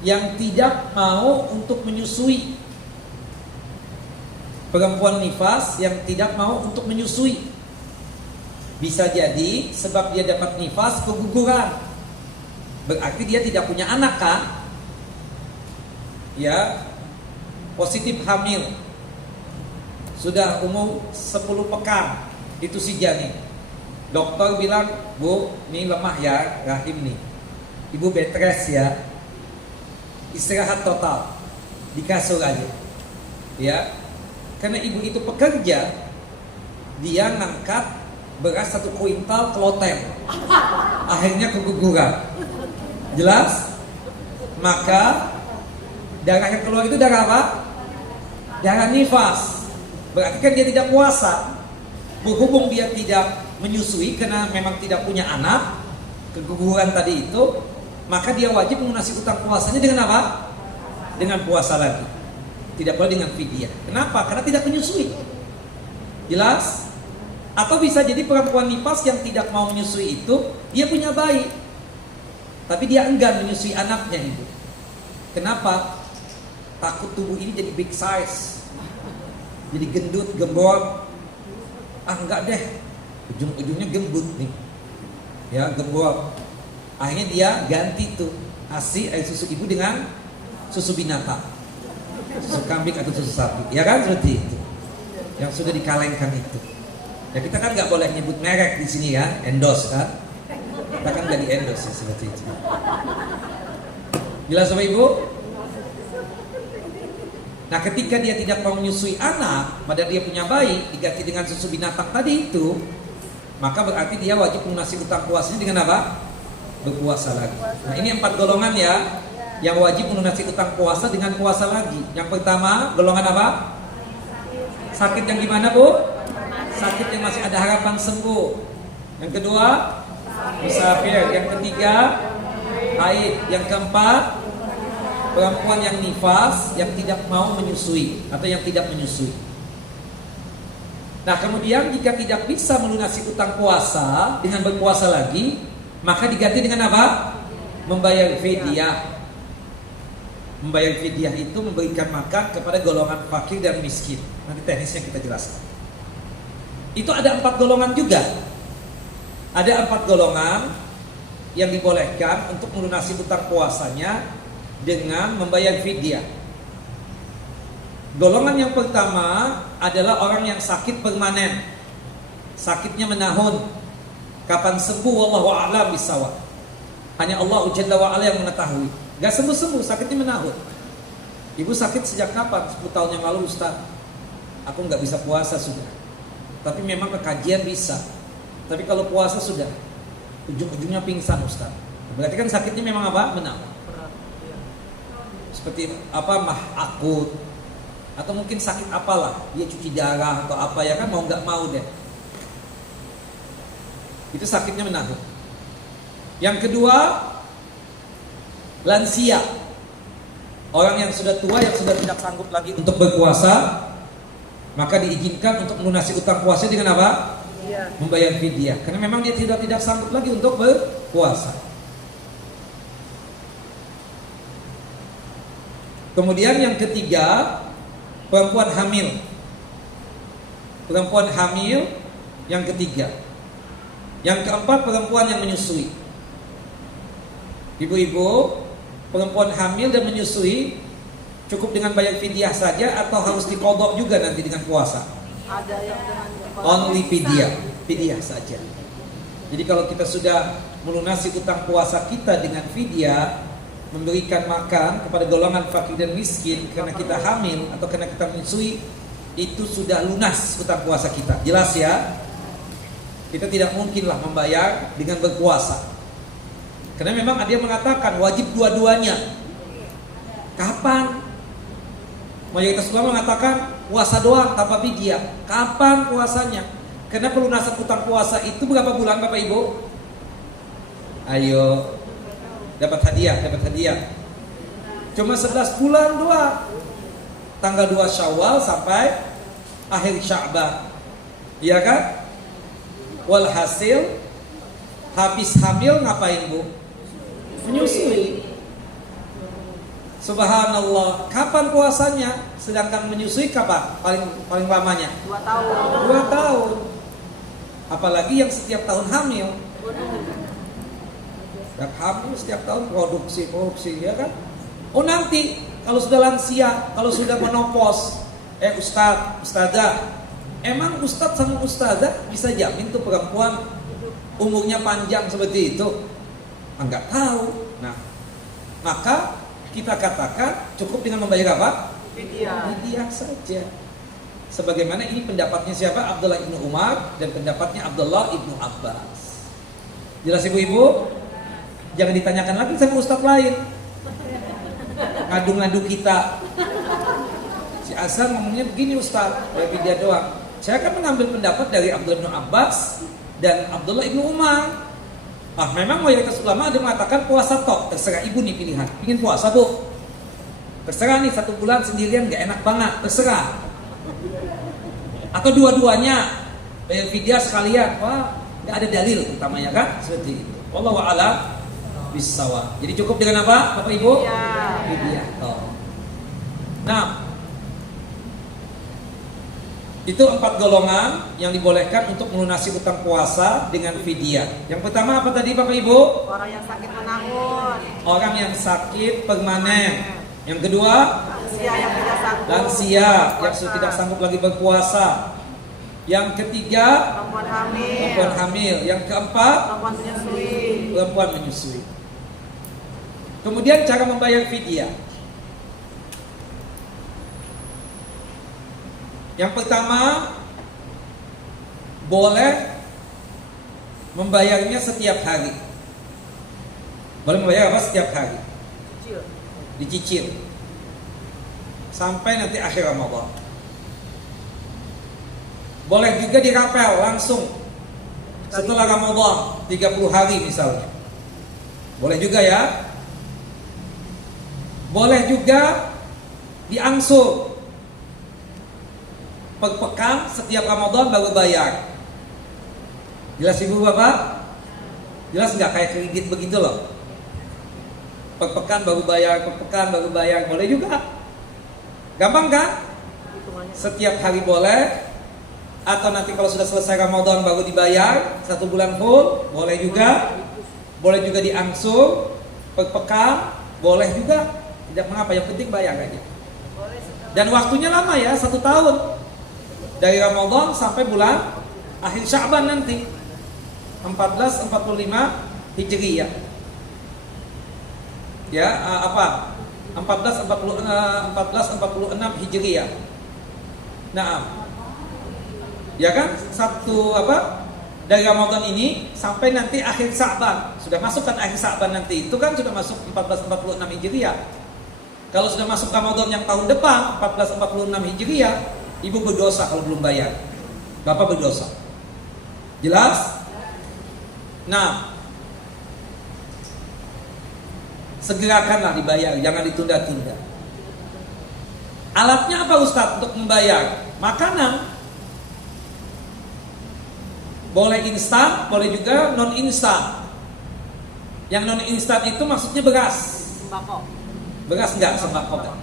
yang tidak mau untuk menyusui. Perempuan nifas yang tidak mau untuk menyusui. Bisa jadi sebab dia dapat nifas keguguran. Berarti dia tidak punya anak kan? Ya, positif hamil. Sudah umur 10 pekan. Itu si janin. Dokter bilang, "Bu, ini lemah ya rahim nih. Ibu bed rest ya. Istirahat total. Di kasur aja." Ya. Karena ibu itu pekerja, dia ngangkat beras 1 kuintal ke loteng. Akhirnya keguguran. Jelas? Maka darah yang keluar itu darah apa? Darah nifas. Berarti kan dia tidak puasa. Berhubung dia tidak menyusui karena memang tidak punya anak, keguguran tadi itu, maka dia wajib melunasi utang puasanya dengan apa? Dengan puasa lagi. Tidak boleh dengan fidyah. Kenapa? Karena tidak menyusui. Jelas? Atau bisa jadi perempuan nifas yang tidak mau menyusui itu, dia punya bayi, tapi dia enggan menyusui anaknya itu. Kenapa? Takut tubuh ini jadi big size, jadi gendut, gembot. Enggak deh, ujung-ujungnya gembut nih, ya gembot. Akhirnya dia ganti tuh ASI air susu ibu dengan susu binatang, susu kambing atau susu sapi, ya kan, seperti itu, yang sudah dikalengkan itu. Ya kita kan nggak boleh nyebut merek di sini ya, endorse kan? Kita kan nggak di endorse ya, seperti itu. Jelas Bapak Ibu? Nah ketika dia tidak mau menyusui anak, padahal dia punya bayi, diganti dengan susu binatang tadi itu, maka berarti dia wajib melunasi utang puasanya dengan apa? Berpuasa lagi. Nah ini 4 golongan ya, yang wajib melunasi utang puasa dengan puasa lagi. Yang pertama, golongan apa? Sakit yang gimana Bu? Sakit yang masih ada harapan sembuh. Yang kedua, musafir. Yang ketiga, haid. Yang keempat, perempuan yang nifas, yang tidak mau menyusui atau yang tidak menyusui. Nah kemudian jika tidak bisa melunasi utang puasa dengan berpuasa lagi, maka diganti dengan apa? Membayar fidyah. Membayar fidyah itu memberikan makan kepada golongan fakir dan miskin. Nanti teknisnya kita jelaskan. Itu ada 4 golongan juga. Ada 4 golongan yang dibolehkan untuk melunasi utang puasanya dengan membayar fidyah. Golongan yang pertama adalah orang yang sakit permanen, sakitnya menahun. Kapan sembuh wallahu a'lam bissawab. Hanya Allah Jalla wa Ala yang mengetahui. Gak sembuh-sembuh, sakitnya menahun. Ibu sakit sejak kapan? 10 tahun yang lalu Ustaz. Aku gak bisa puasa sudah. Tapi memang kekajian bisa. Tapi kalau puasa sudah, ujung-ujungnya pingsan Ustaz. Berarti kan sakitnya memang apa? Menahun. Seperti apa, mah akut, atau mungkin sakit apalah, dia cuci darah atau apa, ya kan, mau nggak mau deh, itu sakitnya menahun. Yang kedua, lansia, orang yang sudah tua, yang sudah tidak sanggup lagi untuk berpuasa, maka diizinkan untuk melunasi utang puasa dengan apa? Membayar fidyah, karena memang dia tidak sanggup lagi untuk berpuasa. Kemudian yang ketiga, perempuan hamil. Perempuan hamil yang ketiga. Yang keempat, perempuan yang menyusui. Ibu-ibu, perempuan hamil dan menyusui cukup dengan bayar fidyah saja atau harus diqadha juga nanti dengan puasa? Ada yang dengan Only fidyah saja. Jadi kalau kita sudah melunasi utang puasa kita dengan fidyah, memberikan makan kepada golongan fakir dan miskin karena kita hamil atau karena kita menyusui, itu sudah lunas utang puasa kita. Jelas ya? Kita tidak mungkinlah membayar dengan berpuasa. Karena memang ada yang mengatakan wajib dua-duanya. Kapan? Mayoritas ulama mengatakan puasa doang tanpa fidyah. Kapan puasanya? Karena pelunasan utang puasa itu berapa bulan Bapak Ibu? Ayo, dapat hadiah. Cuma 11 bulan doang. Tanggal 2 Syawal sampai akhir Sya'ban. Iya kan? Walhasil habis hamil ngapain Bu? Menyusui. Subhanallah, kapan puasanya? Sedangkan menyusui kapan? Paling lamanya? 2 tahun. 2 tahun. Apalagi yang setiap tahun hamil. Setiap hamil, setiap tahun produksi, ya kan? Oh nanti, kalau sudah lansia, kalau sudah menopos, ustadzah, emang ustadz sama ustadzah bisa jamin tuh perempuan umurnya panjang seperti itu? Enggak tahu. Nah, maka kita katakan cukup dengan membayar apa? Fidyah saja. Sebagaimana ini pendapatnya siapa? Abdullah ibnu Umar dan pendapatnya Abdullah ibnu Abbas. Jelas ibu-ibu? Jangan ditanyakan lagi sama ustadz lain. Ngadu-ngadu kita. Si Hasan ngomongnya begini ustadz, bayar fidyah doang. Saya akan mengambil pendapat dari Abdullah ibnu Abbas dan Abdullah ibnu Umar. Memang mayoritas ulama ada mengatakan puasa tok, terserah ibu nih pilihan. Ingin puasa Bu? Terserah nih 1 bulan sendirian gak enak banget, terserah. Atau dua-duanya bayar fidyah sekalian. Wah, gak ada dalil utamanya kan? Seperti itu. Wallahu a'lam bissawab. Jadi cukup dengan apa Bapak Ibu? Fidyah tok. Nah, itu 4 golongan yang dibolehkan untuk melunasi utang puasa dengan fidyah. Yang pertama apa tadi Bapak Ibu? Orang yang sakit menahun. Orang yang sakit permanen. Yang kedua, Lansia yang tidak sanggup. Lansia yang sudah tidak sanggup lagi berpuasa. Yang ketiga, perempuan hamil. Yang keempat, perempuan menyusui. Kemudian cara membayar fidyah. Yang pertama, boleh membayarnya setiap hari. Boleh membayar apa setiap hari? Dicicil sampai nanti akhir Ramadan. Boleh juga dirapel langsung setelah Ramadan 30 hari misalnya. Boleh juga ya. Boleh juga diangsur per pekan setiap Ramadan baru bayar. Jelas ibu bapak? Jelas nggak kayak kredit begitu loh? Per pekan baru bayar, boleh juga. Gampang kan? Setiap hari boleh. Atau nanti kalau sudah selesai Ramadan baru dibayar 1 bulan full, boleh juga. Boleh juga diangsur per pekan, boleh juga. Tidak mengapa, yang penting bayar aja. Dan waktunya lama ya, 1 tahun. Dari Ramadan sampai bulan akhir Sya'ban nanti 1445 Hijriyah. Ya, 1446 Hijriyah. Nah, ya kan? Dari Ramadan ini sampai nanti akhir Sya'ban. Sudah masuk kan akhir Sya'ban nanti. Itu kan sudah masuk 1446 Hijriyah. Kalau sudah masuk Ramadan yang tahun depan 1446 Hijriyah, ibu berdosa kalau belum bayar. Bapak berdosa. Jelas? Nah, segerakanlah dibayar, jangan ditunda-tunda. Alatnya apa Ustadz untuk membayar? Makanan. Boleh instan, boleh juga non instan. Yang non instan itu maksudnya beras. Sembako. Beras enggak, sembako enggak.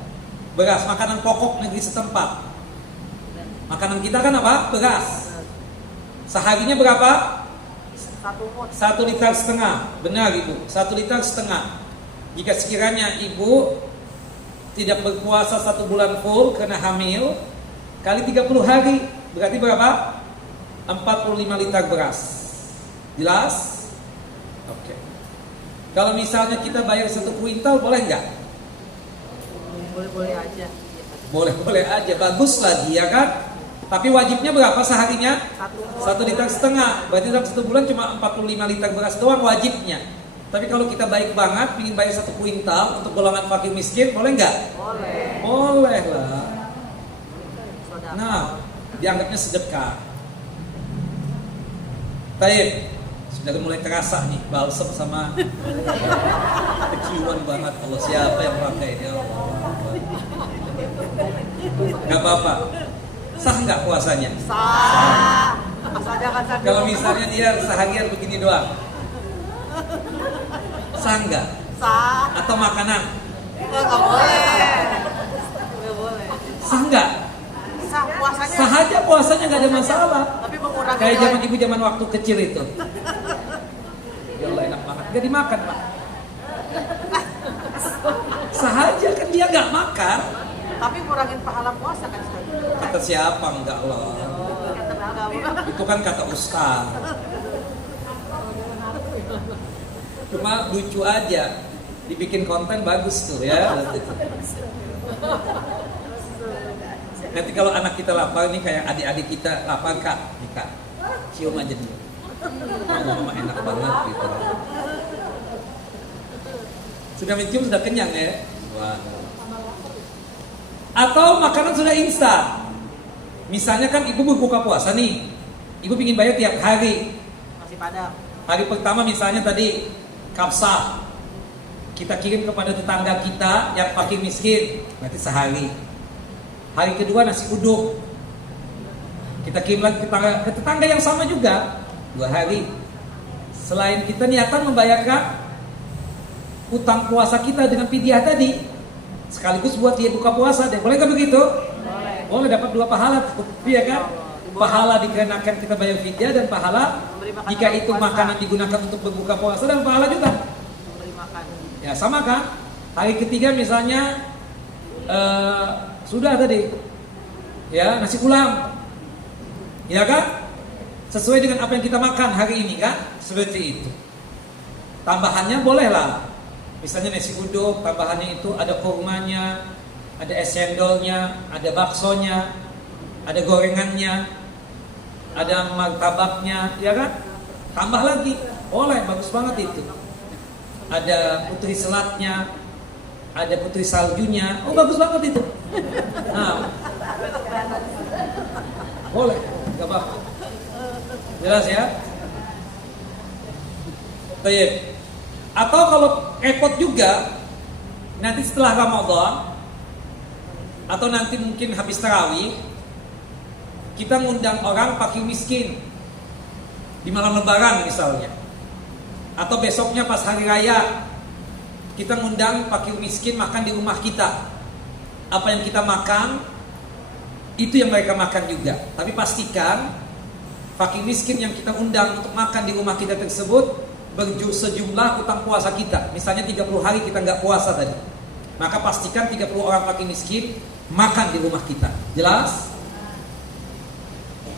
Beras, makanan pokok negeri setempat. Makanan kita kan apa? Beras. Seharinya berapa? 1,5 liter. Benar Ibu, 1,5 liter. Jika sekiranya Ibu tidak berpuasa 1 bulan full karena hamil, kali 30 hari berarti berapa? 45 liter beras. Jelas? Oke. Kalau misalnya kita bayar 1 kuintal boleh nggak? Boleh-boleh aja. Boleh-boleh aja, bagus lagi ya kan? Tapi wajibnya berapa seharinya? 1,5 1,5 liter. Berarti dalam 1 bulan cuma 45 liter beras doang wajibnya. Tapi kalau kita baik banget, ingin bayar 1 kuintal untuk golongan fakir miskin, boleh nggak? Boleh. Boleh lah. Saudara. Nah, dianggapnya sedekah. Baik, sudah mulai terasa nih balsam sama keciuman banget. Allah, siapa yang pakai ini? Gak apa-apa. Sah nggak puasanya? Sah. Asal jangan sampai. Kalau misalnya dia seharian begini doang, sah nggak? Sah. Atau makanan? Nggak boleh. Nggak boleh. Sah nggak? Sah puasanya. Sah aja puasanya, nggak ada masalah. Tapi mengurangi. Kayak zaman ibu zaman waktu kecil itu. Ya Allah, enak banget. Gak dimakan, Pak. Sah aja, kan dia nggak makan. Tapi ngurangin pahala puasa kan sekali. Kata siapa? Enggak loh. Kata agama. Itu kan kata ustaz. Cuma lucu aja. Dibikin konten bagus tuh ya. Nanti kalau anak kita lapar nih, kayak adik-adik kita lapar, Kak, nih Kak, cium aja dulu. Mama enak banget gitu. Sudah mencium, sudah kenyang ya. Wah. Atau makanan sudah instan. Misalnya kan ibu berbuka puasa nih, ibu ingin bayar tiap hari. Masih padang. Hari pertama misalnya tadi kapsa, kita kirim kepada tetangga kita yang fakir miskin, berarti sehari. Hari kedua nasi uduk, kita kirim lagi ke tetangga yang sama juga, 2 hari. Selain kita niatan membayarkan utang puasa kita dengan fidyah tadi, sekaligus buat dia buka puasa deh. Boleh gak begitu? Boleh. Boleh, dapat 2 pahala, iya kan? Pahala dikarenakan kita bayar fidyah, dan pahala jika itu makanan digunakan untuk berbuka puasa, dan pahala juga Memberi makan. ya, sama kan? Hari ketiga misalnya sudah tadi ya nasi ulam, ya kan? Sesuai dengan apa yang kita makan hari ini kan? Seperti itu. Tambahannya boleh lah. Misalnya nasi uduk, tambahannya itu ada kurmanya, ada es cendolnya, ada baksonya, ada gorengannya, ada martabaknya, ya kan? Tambah lagi, boleh, bagus banget itu. Ada putri selatnya, ada putri saljunya, oh bagus banget itu. Nah, boleh, gak apa-apa. Jelas ya? Baik. Atau kalau repot juga, nanti setelah Ramadan atau nanti mungkin habis tarawih, kita ngundang orang fakir miskin di malam lebaran misalnya, atau besoknya pas hari raya kita ngundang fakir miskin makan di rumah kita. Apa yang kita makan itu yang mereka makan juga. Tapi pastikan fakir miskin yang kita undang untuk makan di rumah kita tersebut sejumlah utang puasa kita. Misalnya 30 hari kita nggak puasa tadi, maka pastikan 30 orang fakir miskin makan di rumah kita. Jelas?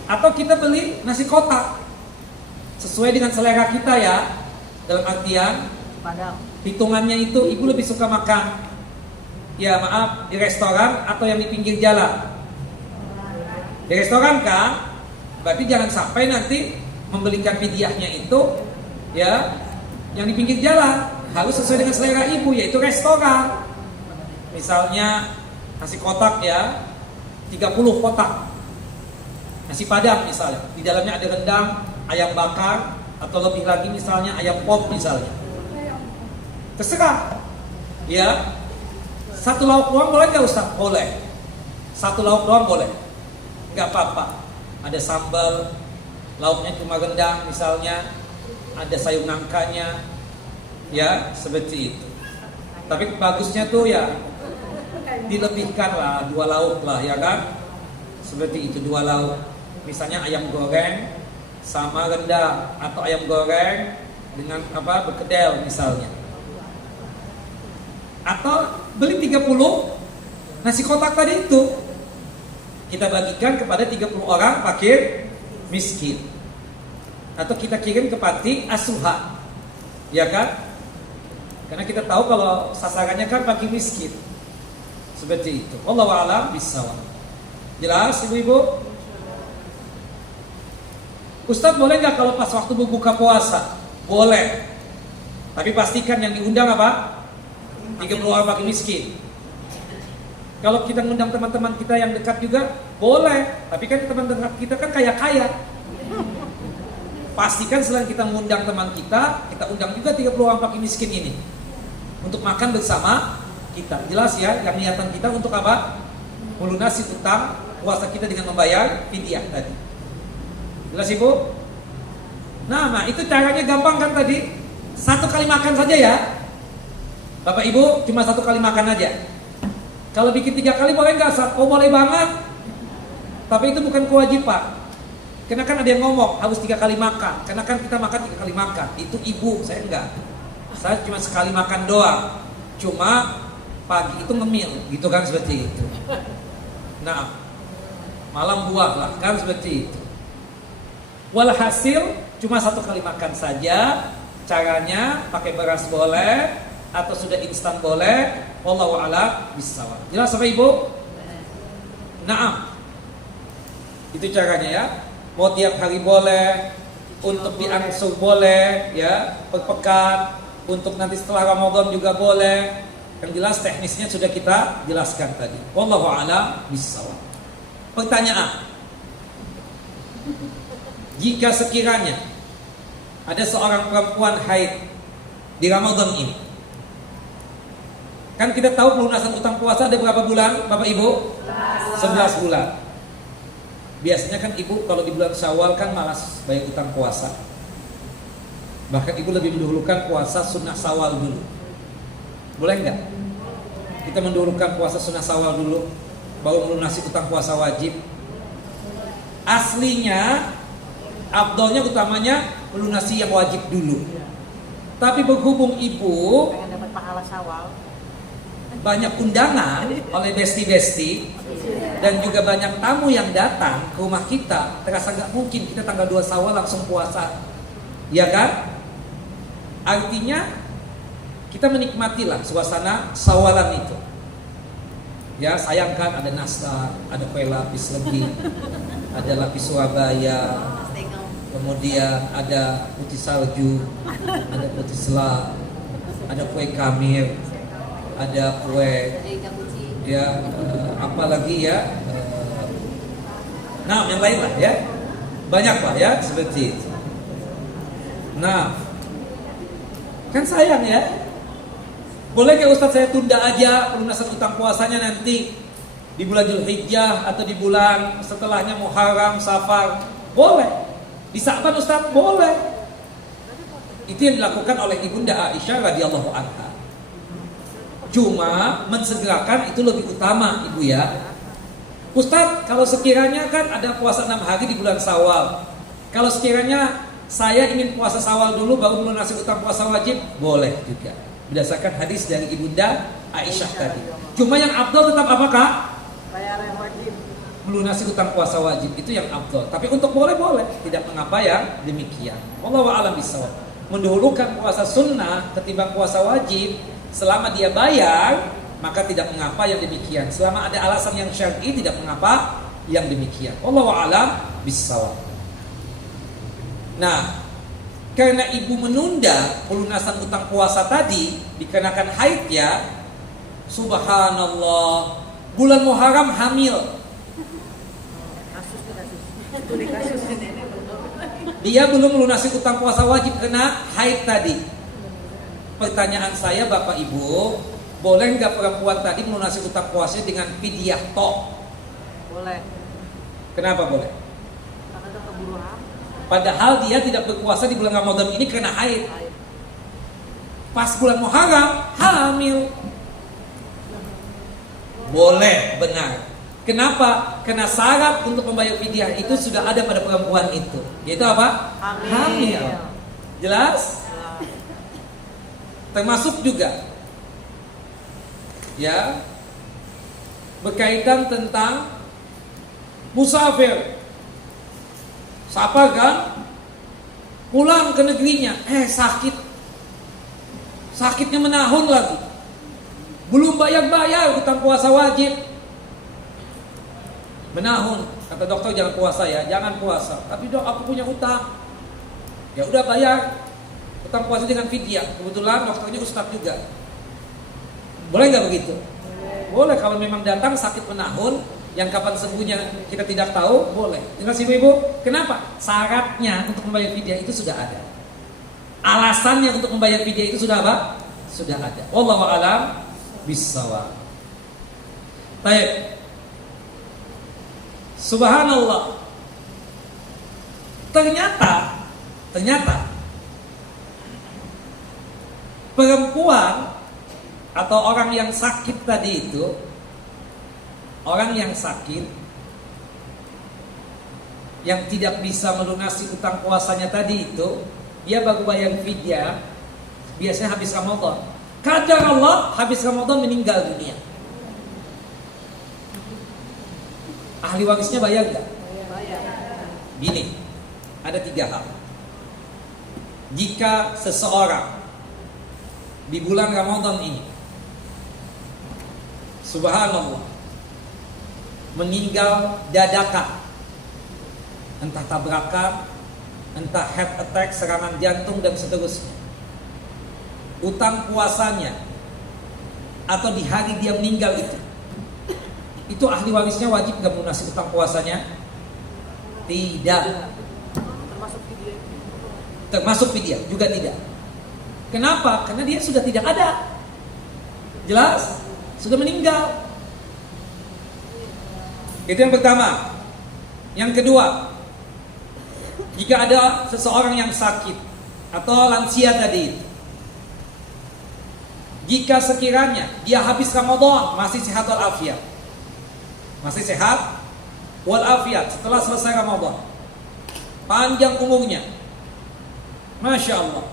Atau kita beli nasi kotak sesuai dengan selera kita ya. Dalam artian Padang. hitungannya itu ibu lebih suka makan, ya maaf, di restoran atau yang di pinggir jalan. Di restoran kan, berarti jangan sampai nanti membelikan fidyahnya itu ya yang di pinggir jalan. Harus sesuai dengan selera ibu, yaitu restoran. Misalnya nasi kotak ya, 30 kotak nasi padang misalnya, di dalamnya ada rendang, ayam bakar, atau lebih lagi misalnya ayam pop misalnya. Terserah ya. 1 lauk doang boleh gak Ustaz? Boleh. 1 lauk doang boleh, gak apa-apa. Ada sambal, lauknya cuma rendang misalnya, ada sayur nangkanya, ya seperti itu. Tapi bagusnya tuh ya dilebihkan lah, 2 lauk lah ya kan. Seperti itu, 2 lauk. Misalnya ayam goreng sama rendang, atau ayam goreng dengan apa, berkedel misalnya. Atau beli 30 nasi kotak tadi itu, kita bagikan kepada 30 orang fakir miskin, atau kita kirim ke panti asuhan, ya kan? Karena kita tahu kalau sasarannya kan fakir miskin. Seperti itu. Wallahu a'lam bishawab. Jelas ibu-ibu? Ustaz boleh nggak kalau pas waktu berbuka puasa? Boleh. Tapi pastikan yang diundang apa? 30 orang fakir miskin. Kalau kita ngundang teman-teman kita yang dekat juga boleh, tapi kan teman-teman kita kan kaya-kaya. Pastikan selain kita mengundang teman kita undang juga 30 orang fakir miskin ini untuk makan bersama kita. Jelas ya, yang niatan kita untuk apa? Melunasi utang puasa kita dengan membayar fidyah tadi. Jelas Ibu? Nah, itu caranya gampang kan tadi? Satu kali makan saja ya. Bapak Ibu cuma satu kali makan aja. Kalau bikin 3 kali boleh nggak? Oh boleh banget. Tapi itu bukan kewajiban. Karena kan ada yang ngomong harus 3 kali makan. Karena kan kita makan 3 kali makan. Itu ibu, saya enggak. Saya cuma sekali makan doang. Cuma pagi itu ngemil, gitu kan seperti itu. Nah, malam buah lah kan seperti itu. Walhasil cuma satu kali makan saja. Caranya pakai beras boleh atau sudah instan boleh. Wallahu a'lam bishawab. Jelas Bapak Ibu? Naam. Itu caranya ya. Mau tiap hari boleh, untuk diangsur boleh, ya, per pekan, untuk nanti setelah Ramadan juga boleh. Yang jelas teknisnya sudah kita jelaskan tadi. Wallahu a'lam bishawab. Pertanyaan: jika sekiranya ada seorang perempuan haid di Ramadan ini, kan kita tahu pelunasan utang puasa ada berapa bulan, Bapak Ibu? 11 bulan. Biasanya kan ibu kalau di bulan Syawal kan malas bayar utang puasa. Bahkan ibu lebih mendahulukan puasa sunnah Syawal dulu. Boleh nggak? Kita mendahulukan puasa sunnah Syawal dulu, baru melunasi utang puasa wajib. Aslinya, afdolnya utamanya melunasi yang wajib dulu. Tapi berhubung ibu pengen dapat pahala Syawal, banyak undangan oleh besti-besti dan juga banyak tamu yang datang ke rumah kita, terasa gak mungkin kita tanggal 2 Syawal langsung puasa, ya kan? Artinya kita menikmatilah suasana Syawalan itu. Ya, sayangkan ada nastar, ada kue lapis lebih, ada lapis Surabaya, kemudian ada putih salju, ada putih selak, ada kue kamir, ada kue, ya, apalagi ya, nah yang lain lah ya, banyak lah ya seperti itu. Nah, kan sayang ya, boleh nggak Ustadz saya tunda aja pelunasan utang puasanya nanti di bulan Dzulhijjah atau di bulan setelahnya Muharram, Safar? Boleh. Di Sa'ban Ustadz? Boleh. Itu yang dilakukan oleh Ibunda Aisyah radhiyallahu anha. Cuma mensegerakan itu lebih utama Ibu ya. Ustadz, kalau sekiranya kan ada puasa 6 hari di bulan Syawal, kalau sekiranya saya ingin puasa Syawal dulu baru melunasi utang puasa wajib, boleh juga, berdasarkan hadis dari Ibunda Aisyah tadi. Cuma yang afdal tetap apa Kak? bayar yang wajib. Melunasi utang puasa wajib itu yang afdal. Tapi untuk boleh-boleh, tidak mengapa yang demikian. Wallahu a'lam bishawab. Mendahulukan puasa sunnah ketimbang puasa wajib, selama dia bayar, maka tidak mengapa yang demikian. Selama ada alasan yang syar'i, tidak mengapa yang demikian. Wallahu a'lam bishawab. Nah, karena ibu menunda pelunasan utang puasa tadi dikarenakan haid ya, subhanallah, bulan Muharram hamil. Dia belum melunasi utang puasa wajib karena haid tadi. Pertanyaan saya Bapak Ibu, boleh nggak perempuan tadi melunasi utang puasanya dengan fidyah tok? Boleh. Kenapa boleh? Karena udah keburu hamil. Padahal dia tidak berpuasa di bulan Ramadan ini karena haid. Pas bulan Muharram hamil. Boleh, benar. Kenapa? Karena syarat untuk membayar fidyah itu sudah ada pada perempuan itu. Yaitu apa? Hamil. Jelas? Termasuk juga ya berkaitan tentang musafir. Siapa kan pulang ke negerinya, sakitnya menahun lagi, belum bayar utang puasa wajib, menahun. Kata dokter jangan puasa ya, jangan puasa. Tapi dok aku punya utang, ya udah bayar. Utang puasa dengan fidyah. Kebetulan waktunya Ustadz juga. Boleh nggak begitu? Boleh kalau memang datang sakit menahun, yang kapan sembuhnya kita tidak tahu, boleh. Jelas ibu-ibu? Kenapa? Syaratnya untuk membayar fidyah itu sudah ada. Alasannya untuk membayar fidyah itu sudah apa? Sudah ada. Wallahu a'lam bissawab. Baik. Subhanallah. Ternyata perempuan atau orang yang sakit tadi itu, orang yang sakit yang tidak bisa melunasi utang puasanya tadi itu, dia baru bayar fidyah biasanya habis Ramadan. Kadang Allah habis Ramadan meninggal dunia. Ahli warisnya bayar gak? Gini, ada 3 hal. Jika seseorang di bulan Ramadan ini, subhanallah, meninggal dadakan, entah tabrakan, entah heart attack, serangan jantung dan seterusnya, utang puasanya atau di hari dia meninggal itu ahli warisnya wajib gak melunasi utang puasanya? Tidak. Termasuk fidyah juga tidak. Kenapa? Karena dia sudah tidak ada. Jelas? Sudah meninggal. Itu yang pertama. Yang kedua, jika ada seseorang yang sakit atau lansia tadi, jika sekiranya dia habis Ramadan masih sehat walafiat, masih sehat walafiat setelah selesai Ramadan, panjang umurnya, Masya Allah,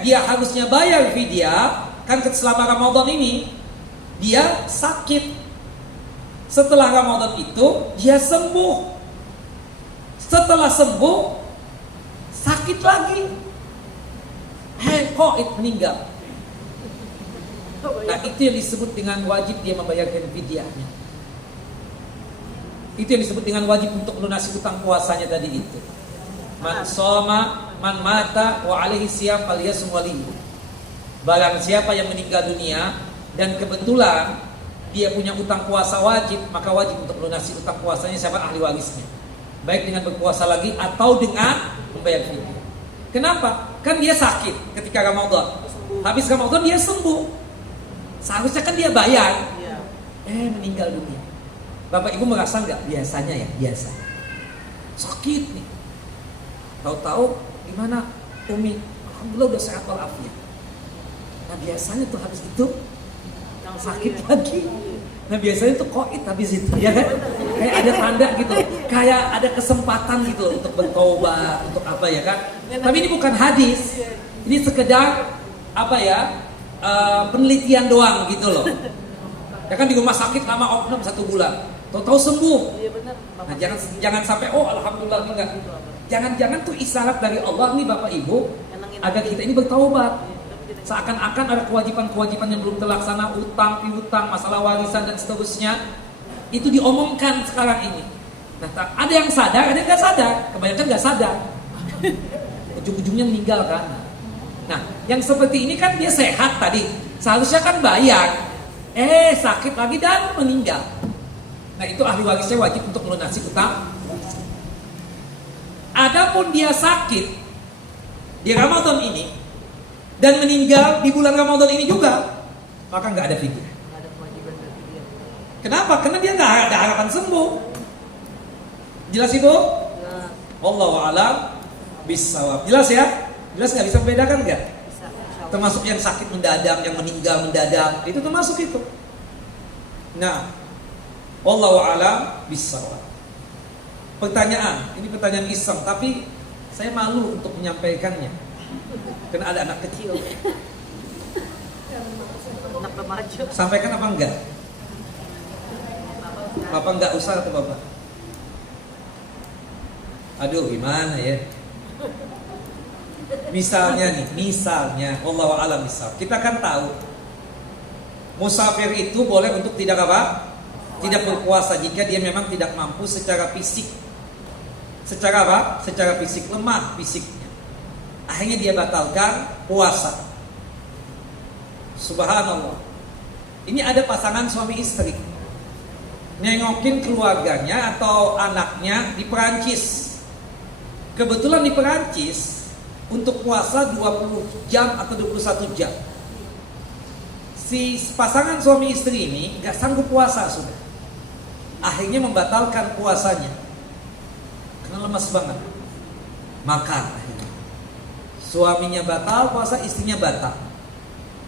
dia harusnya bayar fidyah. Kan selama Ramadan ini dia sakit. Setelah Ramadan itu dia sembuh. Setelah sembuh sakit lagi, kok meninggal. Nah, itu yang disebut dengan wajib dia membayarkan fidyahnya. Itu yang disebut dengan wajib untuk melunasi utang puasanya tadi itu. Man shoma man mata wa alaihi siyam falyasum walihi. Barang siapa yang meninggal dunia dan kebetulan dia punya utang puasa wajib, maka wajib untuk melunasi utang puasanya siapa? Ahli warisnya. Baik dengan berpuasa lagi atau dengan membayar fidyah. Kenapa? Kan dia sakit ketika Ramadan. Habis Ramadan dia sembuh. Seharusnya kan dia bayar. Meninggal dunia. Bapak Ibu merasa nggak biasanya ya? Biasa. Sakit nih. Tahu-tahu gimana Umi? Alhamdulillah udah sehat walafiat. Nah biasanya tuh habis itu sakit lagi. Nah biasanya tuh koit habis itu, ya kan? Kayak ada tanda gitu, kayak ada kesempatan gitu untuk bertobat, untuk apa ya kan? Tapi ini bukan hadis, ini sekedar apa ya? Penelitian doang gitu loh. Ya kan di rumah sakit lama oknum 1 bulan, tahu-tahu sembuh. Nah jangan sampai alhamdulillah enggak. Jangan-jangan tuh isyarat dari Allah nih Bapak Ibu agar kita ini bertaubat. Seakan-akan ada kewajiban-kewajiban yang belum terlaksana, utang, piutang, masalah warisan dan seterusnya, itu diomongkan sekarang ini. Nah, ada yang sadar, ada yang nggak sadar. Kebanyakan nggak sadar. Ujung-ujungnya meninggal kan. Nah, yang seperti ini kan dia sehat tadi, seharusnya kan bayar. Sakit lagi dan meninggal. Nah, itu ahli warisnya wajib untuk melunasi utang. Adapun dia sakit di Ramadan ini dan meninggal di bulan Ramadan ini juga, maka nggak ada fidyah. Kenapa? Karena dia nggak ada harapan sembuh. Jelas itu? Wallahu a'lam bissawab. Jelas ya? Jelas nggak? Bisa membedakan nggak? Termasuk yang sakit mendadak, yang meninggal mendadak, itu termasuk itu. Nah, wallahu a'lam bissawab. Pertanyaan, ini pertanyaan iseng, tapi saya malu untuk menyampaikannya. Karena ada anak kecil. Anak remaja. Sampaikan apa enggak? Bapak enggak usah atau Bapak? Aduh, gimana ya? Misalnya wallahu a'lam misal. Kita kan tahu musafir itu boleh untuk tidak apa? Tidak berpuasa jika dia memang tidak mampu secara fisik. Secara apa? Secara fisik, lemah fisiknya. Akhirnya dia batalkan puasa. Subhanallah. Ini ada pasangan suami istri nengokin keluarganya atau anaknya di Perancis. Kebetulan di Perancis untuk puasa 20 jam atau 21 jam. Si pasangan suami istri ini gak sanggup puasa sudah. Akhirnya membatalkan puasanya karena lemas banget. Makan akhirnya. Suaminya batal puasa, istrinya batal.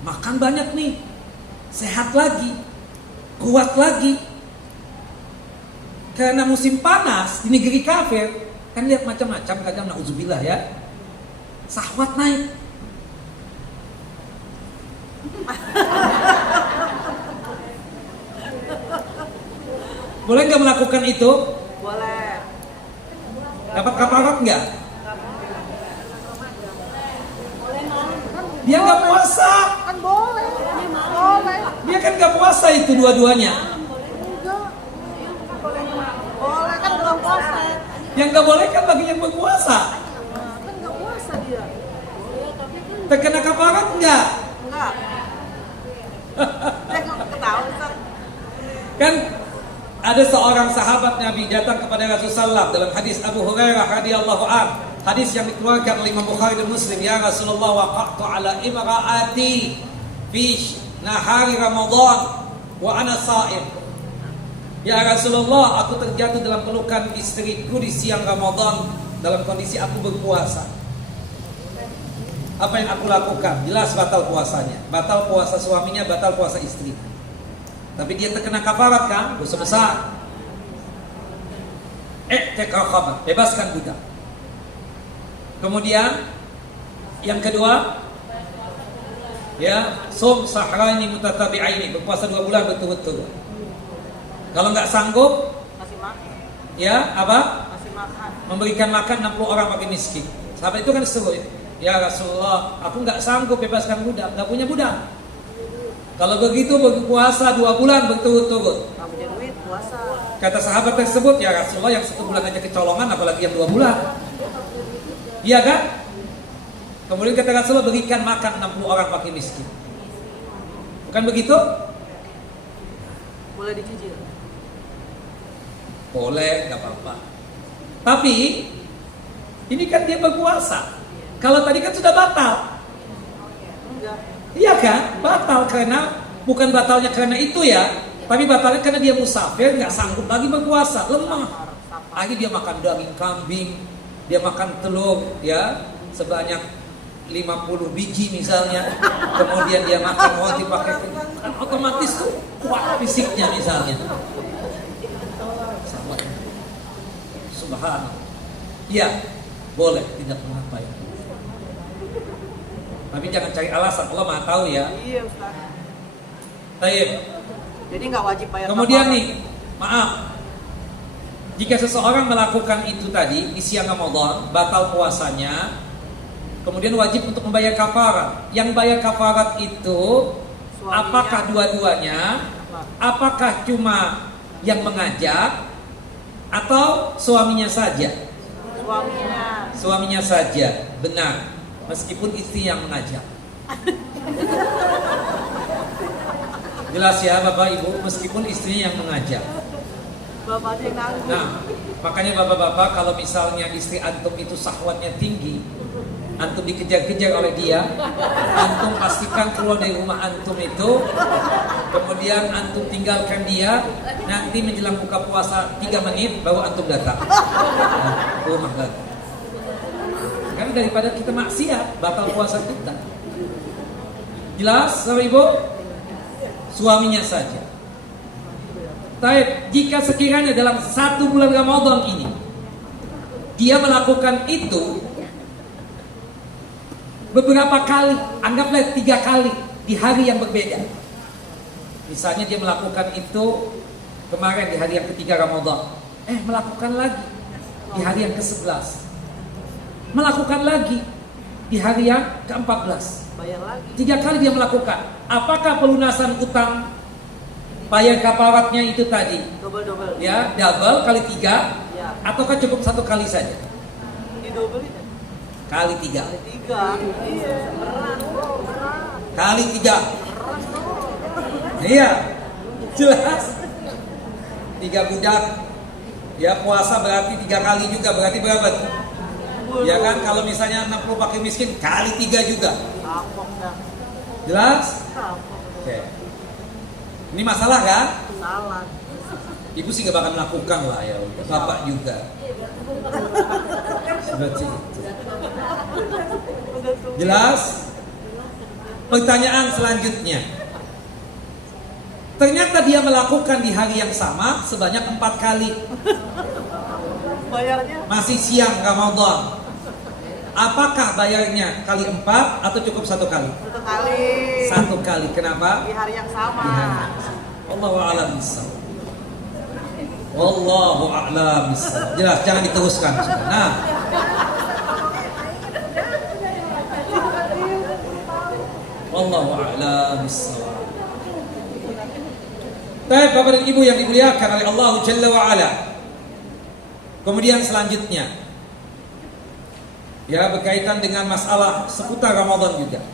Makan banyak nih, sehat lagi, kuat lagi. Karena musim panas di negeri kafir, kan lihat macam-macam, kadang na'udzubillah ya, syahwat naik. Boleh nggak melakukan itu? Boleh. Dapat kafarat nggak? Dia nggak puasa. Kan boleh. Boleh. Dia kan nggak puasa itu dua-duanya. Boleh kan belum puasa. Yang nggak boleh kan bagi yang berpuasa. Kan nggak puasa dia. Terkena kafarat nggak? Enggak. Dia nggak ketahuan kan. Kan ada seorang sahabat Nabi datang kepada Rasulullah dalam hadis Abu Hurairah radhiyallahu an, hadis yang dikeluarkan oleh Imam Bukhari dan Muslim. Ya Rasulullah, waqa'tu ala imra'ati fi nahari Ramadan wa ana sha'im. Ya Rasulullah, aku terjatuh dalam pelukan istriku di siang Ramadan dalam kondisi aku berpuasa. Apa yang aku lakukan? Jelas batal puasanya. Batal puasa suaminya, batal puasa istri. Tapi dia terkena kafarat kan? Dosa besar. I'tiqah, bebaskan budak. Kemudian yang kedua, ya, sum sahraini mutatabi'aini, berpuasa 2 bulan berturut-turut. Kalau nggak sanggup, Masih makan. ya apa? Masih makan. Memberikan makan 60 orang bagi miskin. Sahabat itu kan seru. Ya Rasulullah, aku nggak sanggup bebaskan budak, nggak punya budak. Kalau begitu berpuasa 2 bulan berturut-turut. Nggak punya duit, puasa. Kata sahabat tersebut, ya Rasulullah, yang 1 bulan aja kecolongan, apalagi yang 2 bulan. Iya kan? Kemudian kata Rasulullah, berikan makan 60 orang fakir miskin. Bukan begitu? Boleh dicicil. Boleh, gak apa-apa. Tapi ini kan dia berpuasa. Kalau tadi kan sudah batal. Enggak. Iya kan? Batal karena, bukan batalnya karena itu ya, tapi batalnya karena dia musafir, gak sanggup lagi berpuasa, lemah. Akhirnya dia makan daging kambing, dia makan telur ya sebanyak 50 biji misalnya. Kemudian dia makan roti pakai, kan otomatis tuh kuat fisiknya misalnya. Subhanallah. Iya, boleh, tidak mengapa ya. Tapi jangan cari alasan, Allah Maha tahu ya. Iya Ustaz. Baik. Jadi nggak wajib bayar. Kemudian kafarat. nih, maaf. Jika seseorang melakukan itu tadi di siang Ramadan, batal puasanya, kemudian wajib untuk membayar kafarat. Yang bayar kafarat itu Suaminya. apakah dua-duanya? Apakah cuma yang mengajak atau suaminya saja? Suaminya. Suaminya saja, benar. Meskipun istri yang mengajak. Jelas ya Bapak Ibu, meskipun istrinya yang mengajak. Bapaknya yang nanggung. Nah, makanya bapak-bapak, kalau misalnya istri antum itu syahwatnya tinggi, antum dikejar-kejar oleh dia, antum pastikan keluar dari rumah antum itu, kemudian antum tinggalkan dia, nanti menjelang buka puasa 3 menit baru antum datang ke rumah lagi. Karena daripada kita maksiat, batal puasa kita. Jelas, Bapak Ibu? Suaminya saja. Taib, jika sekiranya dalam 1 bulan Ramadan ini dia melakukan itu beberapa kali, anggaplah 3 kali di hari yang berbeda. Misalnya dia melakukan itu kemarin di hari yang ketiga Ramadan, melakukan lagi di hari yang ke-11, melakukan lagi di hari yang ke-14. Bayar lagi. 3 kali dia melakukan. Apakah pelunasan utang bayar kafaratnya itu tadi? Double. Ya, double kali 3, Ya. ataukah cukup 1 kali saja? Di double itu. Kali 3. Kali 3. Iya. Kali 3. Iya. Jelas. 3 budak. Ya puasa berarti 3 kali juga. Berarti berapa tuh? Ya kan kalau misalnya 60 pakai miskin kali 3 juga. Kapok dah. Jelas? Kapok. Oke. Ini masalah kan? Salah. Ibu sih gak bakal melakukan lah ya. Bapak juga. Seperti itu. Jelas? Pertanyaan selanjutnya. Ternyata dia melakukan di hari yang sama sebanyak 4 kali. Bayarnya Masih siang Ramadan. Apakah bayarnya kali 4 atau cukup 1 kali? 1 kali. 1 kali. Kenapa? Di hari yang sama. Wallahu a'lam bishawab. Wallahu a'lam bishawab. Jelas, jangan diteruskan. Nah, wallahu a'lam bishawab. Baik, Bapak dan Ibu yang dimuliakan oleh Allah Jalla wa Ala. Kemudian selanjutnya, ya berkaitan dengan masalah seputar Ramadan juga.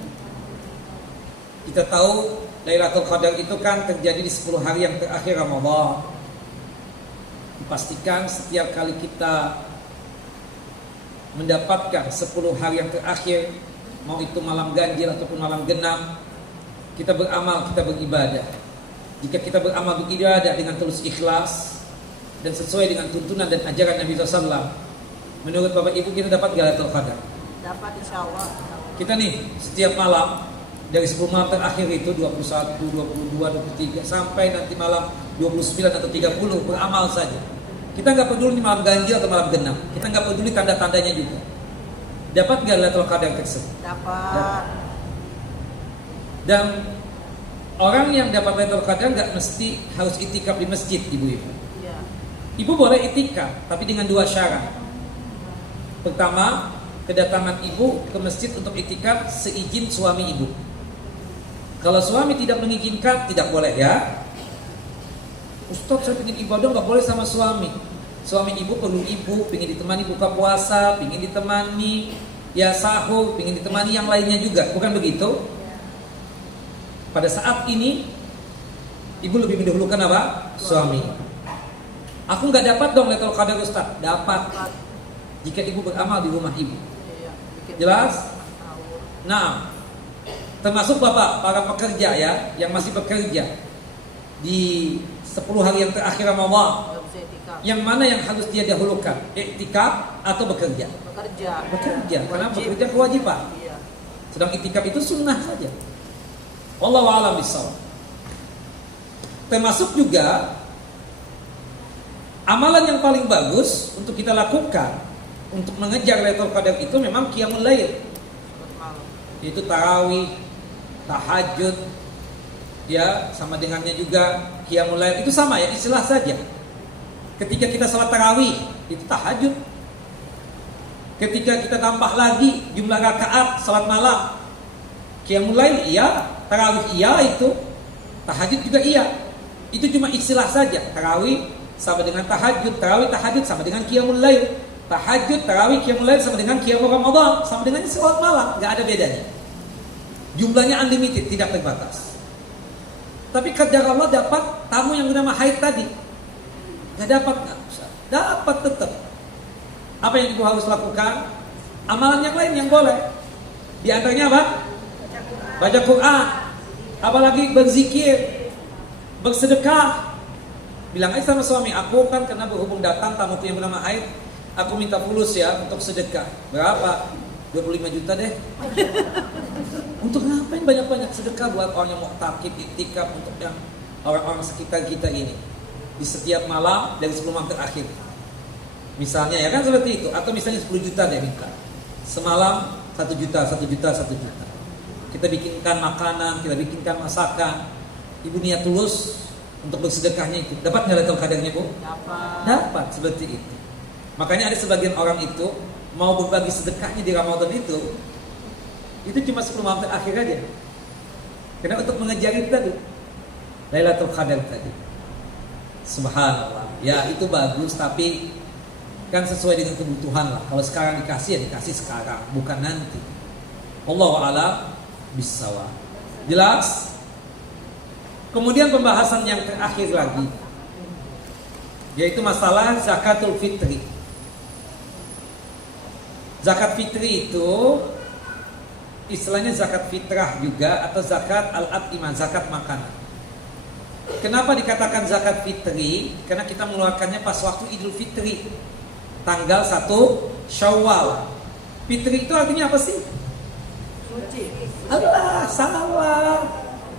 Kita tahu Lailatul Qadar itu kan terjadi di 10 hari yang terakhir Ramadan. Dipastikan setiap kali kita mendapatkan 10 hari yang terakhir, mau itu malam ganjil ataupun malam genap, kita beramal, kita beribadah. Jika kita beramal beribadah dengan tulus ikhlas dan sesuai dengan tuntunan dan ajaran Nabi SAW, menurut Bapak Ibu kita dapat Lailatul Qadar. Dapat insyaallah. Kita nih setiap malam dari 10 malam terakhir itu 21, 22, 23 sampai nanti malam 29 atau 30 beramal saja. Kita nggak peduli malam ganjil atau malam genap. Kita nggak peduli tanda-tandanya juga. Dapat nggak Lailatul Qadar tersebut? Dapat. Dan orang yang dapat Lailatul Qadar nggak mesti harus itikaf di masjid, ibu-ibu. Iya. Ibu boleh itikaf, tapi dengan 2 syarat. Pertama, kedatangan ibu ke masjid untuk itikaf seizin suami ibu. Kalau suami tidak mengizinkan, tidak boleh ya. Ustaz, saya ingin ibadah nggak boleh sama suami. Suami ibu perlu ibu, ingin ditemani buka puasa, ingin ditemani ya sahur, ingin ditemani yang lainnya juga, bukan begitu? Pada saat ini ibu lebih mendahulukan apa? Suami. Aku nggak dapat dong Lailatul Qadar Ustaz. Dapat jika ibu beramal di rumah ibu. Iya. Jelas? Nah, termasuk bapak para pekerja ya yang masih bekerja di 10 hari yang terakhir Ramadan. Nggak bisa itikaf. Yang mana yang harus dia dahulukan? Iktikaf atau bekerja? Bekerja. Bekerja, karena Wajib. bekerja kewajiban. Iya. Sedang iktikaf itu sunnah saja. Wallahu a'lam bishawab. Termasuk juga amalan yang paling bagus untuk kita lakukan untuk mengejar Lailatul Qadar itu memang qiyamul lail. Malam. Itu tarawih, tahajud, ya sama dengannya juga qiyamul lail, itu sama ya, istilah saja. Ketika kita salat tarawih itu tahajud. Ketika kita tambah lagi jumlah rakaat salat malam, qiyamul lail iya, tarawih iya, itu tahajud juga iya. Itu cuma istilah saja. Tarawih sama dengan tahajud, tarawih tahajud sama dengan qiyamul lail, tahajud tarawih qiyamul lail sama dengan qiyamul Ramadan, sama dengan salat malam, enggak ada bedanya. Jumlahnya unlimited, tidak terbatas. Tapi kadar Allah dapat tamu yang bernama haid tadi. Gak dapat, gak usah. Dapat tetap. Apa yang ibu harus lakukan? Amalan yang lain yang boleh. Di antaranya apa? Baca Quran. Apalagi berzikir, bersedekah. Bilang aja sama suami, aku kan karena berhubung datang tamuku yang bernama haid, aku minta fulus ya untuk sedekah. Berapa? 25 juta deh. Untuk ngapain banyak-banyak sedekah buat orang yang mau takib, iktikaf, untuk yang orang-orang sekitar kita ini di setiap malam dari 10 malam terakhir. Misalnya ya kan seperti itu. Atau misalnya 10 juta deh minta. Semalam 1 juta, 1 juta, 1 juta. Kita bikinkan makanan, kita bikinkan masakan. Ibu niat tulus untuk bersedekahnya itu. Dapat nggak Lailatul Qadarnya, Bu? Dapat. Dapat, seperti itu. Makanya ada sebagian orang itu mau berbagi sedekahnya di Ramadan itu cuma 10 malam terakhir aja. Karena untuk mengejar itu tadi Lailatul Qadar tadi. Subhanallah. Ya itu bagus, tapi Kan sesuai dengan kebutuhan lah. Kalau sekarang dikasih ya dikasih sekarang, bukan nanti. Allahu a'lam bissawab. Jelas? Kemudian pembahasan yang terakhir lagi, yaitu masalah zakatul fitri. Zakat fitri itu istilahnya zakat fitrah juga atau zakat al-at'imah, zakat makanan. Kenapa dikatakan zakat fitri? Karena kita mengeluarkannya pas waktu Idul Fitri, tanggal 1 Syawal. Fitri itu artinya apa sih? Suci. Allah, salah.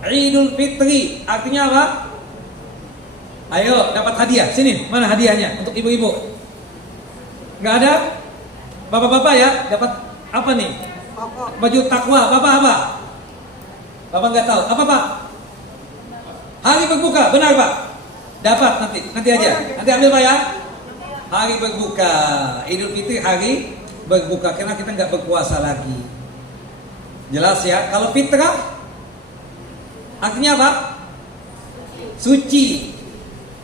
Idul Fitri artinya apa? Ayo, dapat hadiah. Sini, mana hadiahnya untuk ibu-ibu? Gak ada? Bapak-bapak ya, dapat apa nih? Pokok. Baju takwa. Bapak apa? Bapak nggak tahu. Apa Pak? Hari berbuka, benar Pak? Dapat nanti aja. Nanti ambil Pak ya. Hari berbuka, Idul Fitri hari berbuka, karena kita nggak berpuasa lagi. Jelas ya. Kalau fitrah artinya apa? Suci.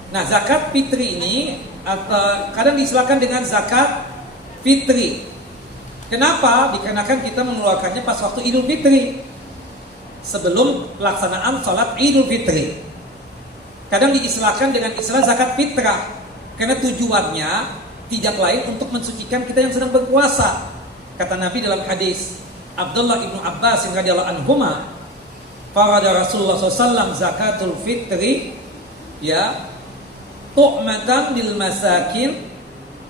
Nah, zakat fitri ini atau kadang diistilahkan dengan zakat fitri. Kenapa? Dikarenakan kita mengeluarkannya pas waktu Idul Fitri, sebelum pelaksanaan sholat Idul Fitri. Kadang diistilahkan dengan istilah zakat fitrah, karena tujuannya tidak lain untuk mensucikan kita yang sedang berpuasa. Kata Nabi dalam hadis Abdullah ibnu Abbas radhiyallahu anhuma, farada Rasulullah SAW zakatul fitri ya tu'matan lil masakin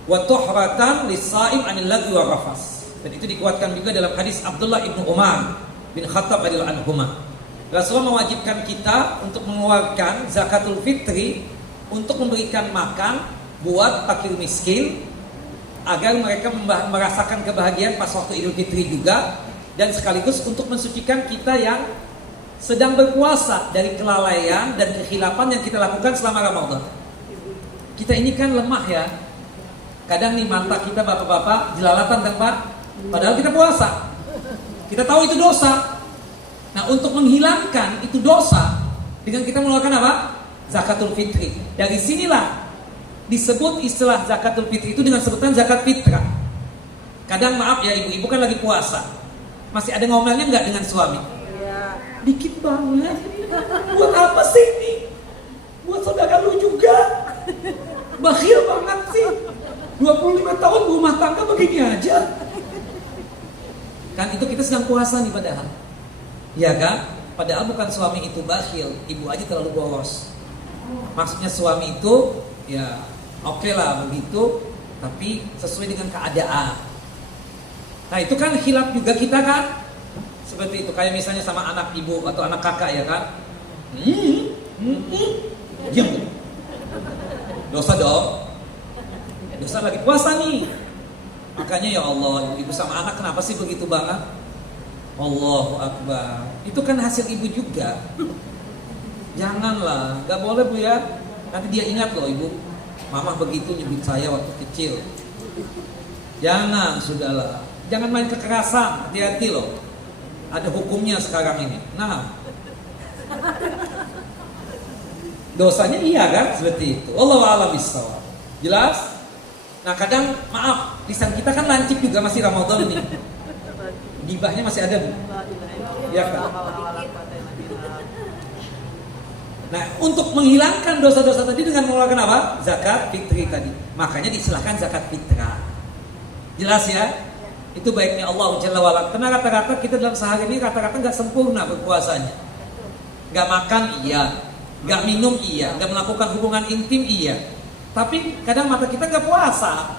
wa tuhratan lis-sha'im 'anil lagwi wa rafas. Dan itu dikuatkan juga dalam hadis Abdullah ibnu Umar bin Khattab radhiyallahu anhuma. Rasulullah mewajibkan kita untuk mengeluarkan zakatul fitri untuk memberikan makan buat fakir miskin, agar mereka merasakan kebahagiaan pas waktu Idul Fitri juga, dan sekaligus untuk mensucikan kita yang sedang berpuasa dari kelalaian dan kekhilafan yang kita lakukan selama Ramadan. Kita ini kan lemah ya. Kadang nih mata kita bapak-bapak jelalatan kan Pak, padahal kita puasa. Kita tahu itu dosa. Nah, untuk menghilangkan itu dosa dengan kita mengeluarkan apa? Zakatul fitri. Dari sinilah disebut istilah zakatul fitri itu dengan sebutan zakat fitrah. Kadang maaf ya ibu-ibu kan lagi puasa, masih ada ngomelnya nggak dengan suami? Iya. Dikit banget. Buat apa sih ini? Buat saudara lu juga. Bakhil banget sih. 25 tahun rumah tangga begini aja. Kan itu kita sedang puasa nih padahal. Ya kan? Padahal bukan suami itu bakhil, ibu aja terlalu boros. Maksudnya suami itu ya oke lah begitu, tapi sesuai dengan keadaan. Nah itu kan khilaf juga kita kan. Seperti itu, kayak misalnya sama anak ibu atau anak kakak ya kan. Diam. Dosa dong. Dosa lagi puasa nih. Makanya ya Allah, ibu sama anak kenapa sih begitu banget? Allahu Akbar. Itu kan hasil ibu juga. Janganlah, gak boleh Bu ya. Nanti dia ingat loh ibu, mama begitu nyebut saya waktu kecil. Jangan, sudahlah. Jangan main kekerasan, hati-hati loh. Ada hukumnya sekarang ini. Nah, dosanya iya kan seperti itu. Wallahu a'lam bishawab. Jelas? Nah kadang maaf, lisan kita kan lancip juga, masih Ramadan ini. Gibahnya masih ada Bu. Ya kan? Nah untuk menghilangkan dosa-dosa tadi dengan mengeluarkan apa? Zakat fitri tadi. Makanya diistilahkan zakat fitrah. Jelas ya? Itu baiknya Allah Jalla wa'ala. Karena rata-rata kita dalam sehari ini rata-rata gak sempurna berpuasanya. Gak makan iya, gak minum iya, gak melakukan hubungan intim iya. Tapi kadang mata kita gak puasa,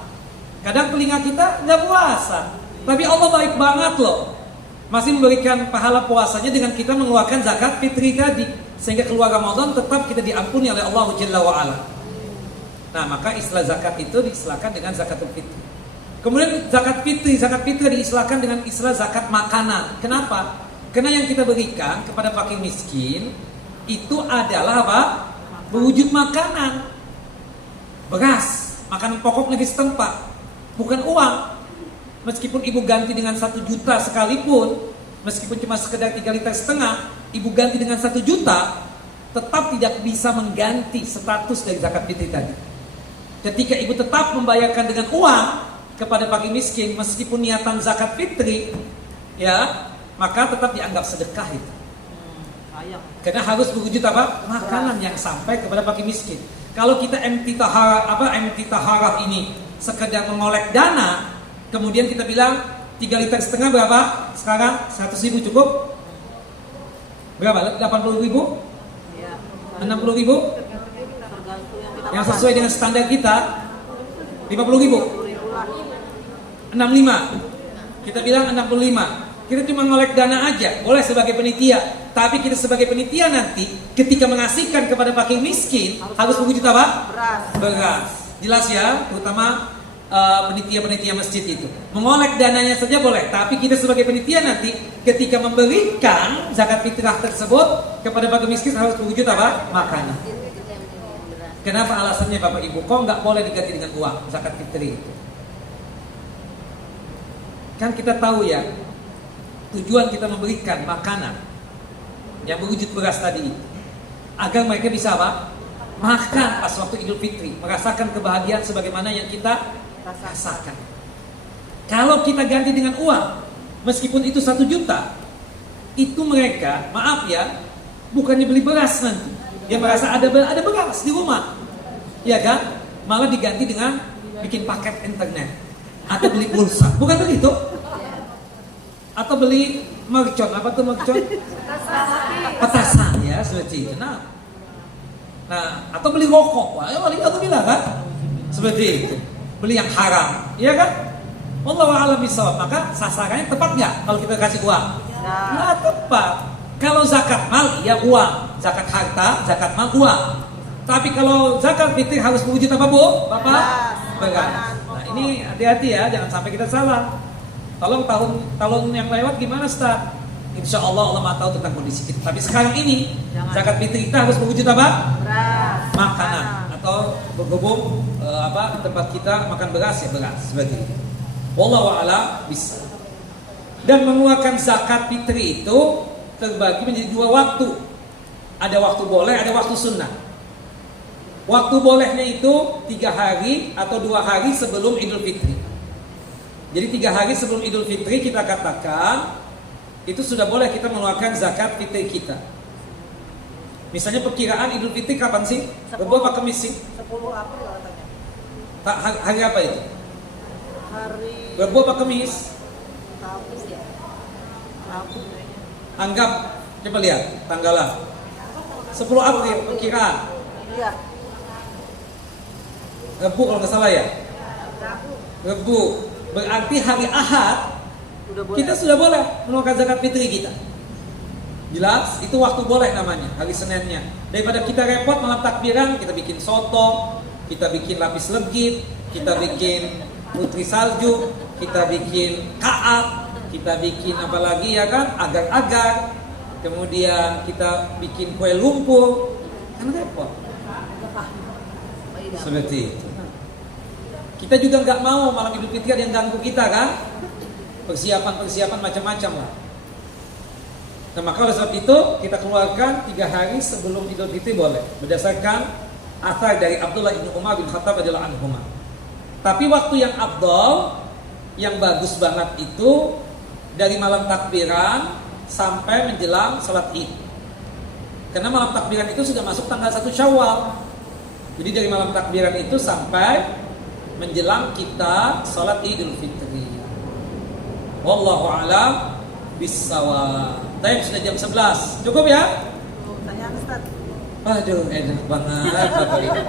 kadang telinga kita gak puasa. Tapi Allah baik banget loh, masih memberikan pahala puasanya dengan kita mengeluarkan zakat fitri tadi, sehingga keluar Ramadan tetap kita diampuni oleh Allah Jalla wa'ala. Nah maka istilah zakat itu diistilahkan dengan zakatul fitri. Kemudian zakat fitri diistilahkan dengan istilah zakat makanan. Kenapa? Karena yang kita berikan kepada fakir miskin itu adalah apa? Berwujud makanan, beras, makanan pokok negeri setempat, bukan uang. Meskipun ibu ganti dengan 1 juta sekalipun, meskipun cuma sekedar 3,5 liter, ibu ganti dengan 1 juta, tetap tidak bisa mengganti status dari zakat fitri tadi. Ketika ibu tetap membayarkan dengan uang kepada fakir miskin, meskipun niatan zakat fitri, ya, maka tetap dianggap sedekah itu. Karena harus berwujud apa? Makanan yang sampai kepada fakir miskin. Kalau kita empty taharah ini sekedar mengolek dana, kemudian kita bilang 3,5 liter berapa? Sekarang 100.000 cukup? Berapa? 80.000? 60.000? Yang sesuai dengan standar kita 50.000? 65. Kita bilang 65. Kita cuma ngolek dana aja, boleh sebagai penitia. Tapi kita sebagai penitia nanti ketika mengasihkan kepada fakir miskin harus berwujud apa? Beras. Jelas ya, terutama penitia-penitia masjid itu. Mengolek dananya saja boleh, tapi kita sebagai penitia nanti ketika memberikan zakat fitrah tersebut kepada fakir miskin harus berwujud apa? Makanan. Kenapa alasannya Bapak Ibu? Kok nggak boleh diganti dengan uang zakat fitri itu? Kan kita tahu ya, tujuan kita memberikan makanan yang berwujud beras tadi agar mereka bisa apa? Makan pas waktu Idul Fitri, merasakan kebahagiaan sebagaimana yang kita rasakan. Kalau kita ganti dengan uang, meskipun itu 1 juta, itu mereka, maaf ya, bukannya beli beras nanti. Dia merasa ada beras di rumah, ya kan? Malah diganti dengan bikin paket internet atau beli pulsa, bukan begitu? Atau beli mercon, apa tuh mercon? Petasan ya, seperti itu. Nah, atau beli rokok, wah, paling aku bilang kan, seperti itu. Beli yang haram, iya kan? Wallahu a'lam bishawab. Maka sasarannya tepat nggak kalau kita kasih uang? Nggak tepat. Kalau zakat mal, ya uang. Zakat harta, zakat mal uang. Tapi kalau zakat fitri harus berwujud apa Bu? Bapak? Beras. Nah ini hati-hati ya, jangan sampai kita salah. Tolong tahun yang lewat gimana Ustaz? Insya Allah Allah tahu tentang kondisi kita. Tapi sekarang ini zakat fitri kita harus berwujud apa? Beras. Makanan atau berhubung tempat kita makan beras ya beras seperti itu. Wallahu a'lam bisa. Dan mengeluarkan zakat fitri itu terbagi menjadi 2 waktu. Ada waktu boleh, ada waktu sunnah. Waktu bolehnya itu 3 hari atau 2 hari sebelum Idul Fitri. Jadi 3 hari sebelum Idul Fitri kita katakan itu sudah boleh kita mengeluarkan zakat fitri kita. Misalnya perkiraan Idul Fitri kapan sih? Rabu apa Kamis sih? 10 April katanya. Hari apa itu? Hari Rabu apa Kamis? Rabu ya. Rabu. Anggap, coba lihat tanggalan 10 April perkiraan. Iya. Rabu kalau nggak salah ya. Rabu. Rabu berarti hari Ahad kita sudah boleh mengeluarkan zakat fitri kita. Jelas, itu waktu boleh namanya, hari Seninnya. Daripada kita repot malam takbiran, kita bikin soto, kita bikin lapis legit, kita bikin putri salju, kita bikin kaak, kita bikin apa lagi ya kan, agar-agar. Kemudian kita bikin kue lumpur, kan repot. Seperti itu. Kita juga nggak mau malam Idul Fitri ada yang ganggu kita kan? Persiapan macam-macam lah. Nah maka oleh sebab itu kita keluarkan 3 hari sebelum Idul Fitri boleh, berdasarkan asar dari Abdullah bin Umar bin Khattab radhiyallahu anhu. Tapi waktu yang afdal, yang bagus banget itu dari malam takbiran sampai menjelang salat Id. Karena malam takbiran itu sudah masuk tanggal 1 Syawal. Jadi dari malam takbiran itu sampai menjelang kita salat Idul Fitri. Wallahu a'lam bissawab. Time sudah jam 11. Cukup ya? Tanya Ustaz. Aduh, enak banget Bapak Ibu.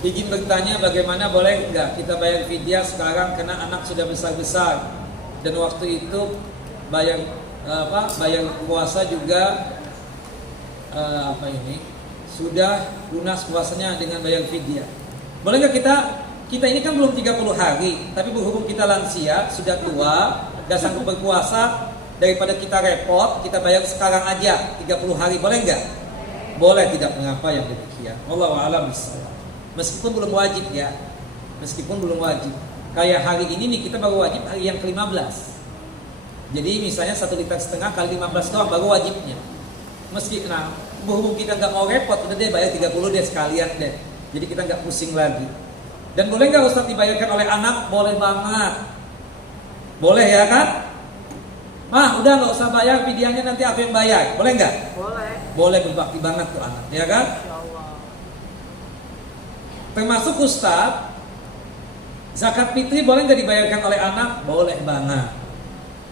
Izin bertanya bagaimana boleh enggak kita bayar fidyah sekarang karena anak sudah besar-besar dan waktu itu bayar puasa juga sudah lunas puasanya dengan bayar fidyah. Boleh nggak kita ini kan belum 30 hari, tapi berhubung kita lansia, sudah tua, nggak sanggup berpuasa, daripada kita repot, kita bayar sekarang aja 30 hari, boleh nggak? Boleh, tidak mengapa yang demikian. Wallahu a'lam bishawab. Meskipun belum wajib ya, meskipun belum wajib. Kayak hari ini nih kita baru wajib hari yang ke-15. Jadi misalnya 1,5 liter kali 15 doang baru wajibnya. Meski berhubung kita nggak mau repot, udah deh bayar 30 deh sekalian deh. Jadi kita nggak pusing lagi. Dan boleh nggak Ustaz dibayarkan oleh anak? Boleh banget. Boleh ya kan? Udah nggak usah bayar, fidyahnya nanti aku yang bayar. Boleh nggak? Boleh. Boleh, berbakti banget tuh anak, ya kan? Insya Allah. Termasuk Ustaz, zakat fitri boleh nggak dibayarkan oleh anak? Boleh banget.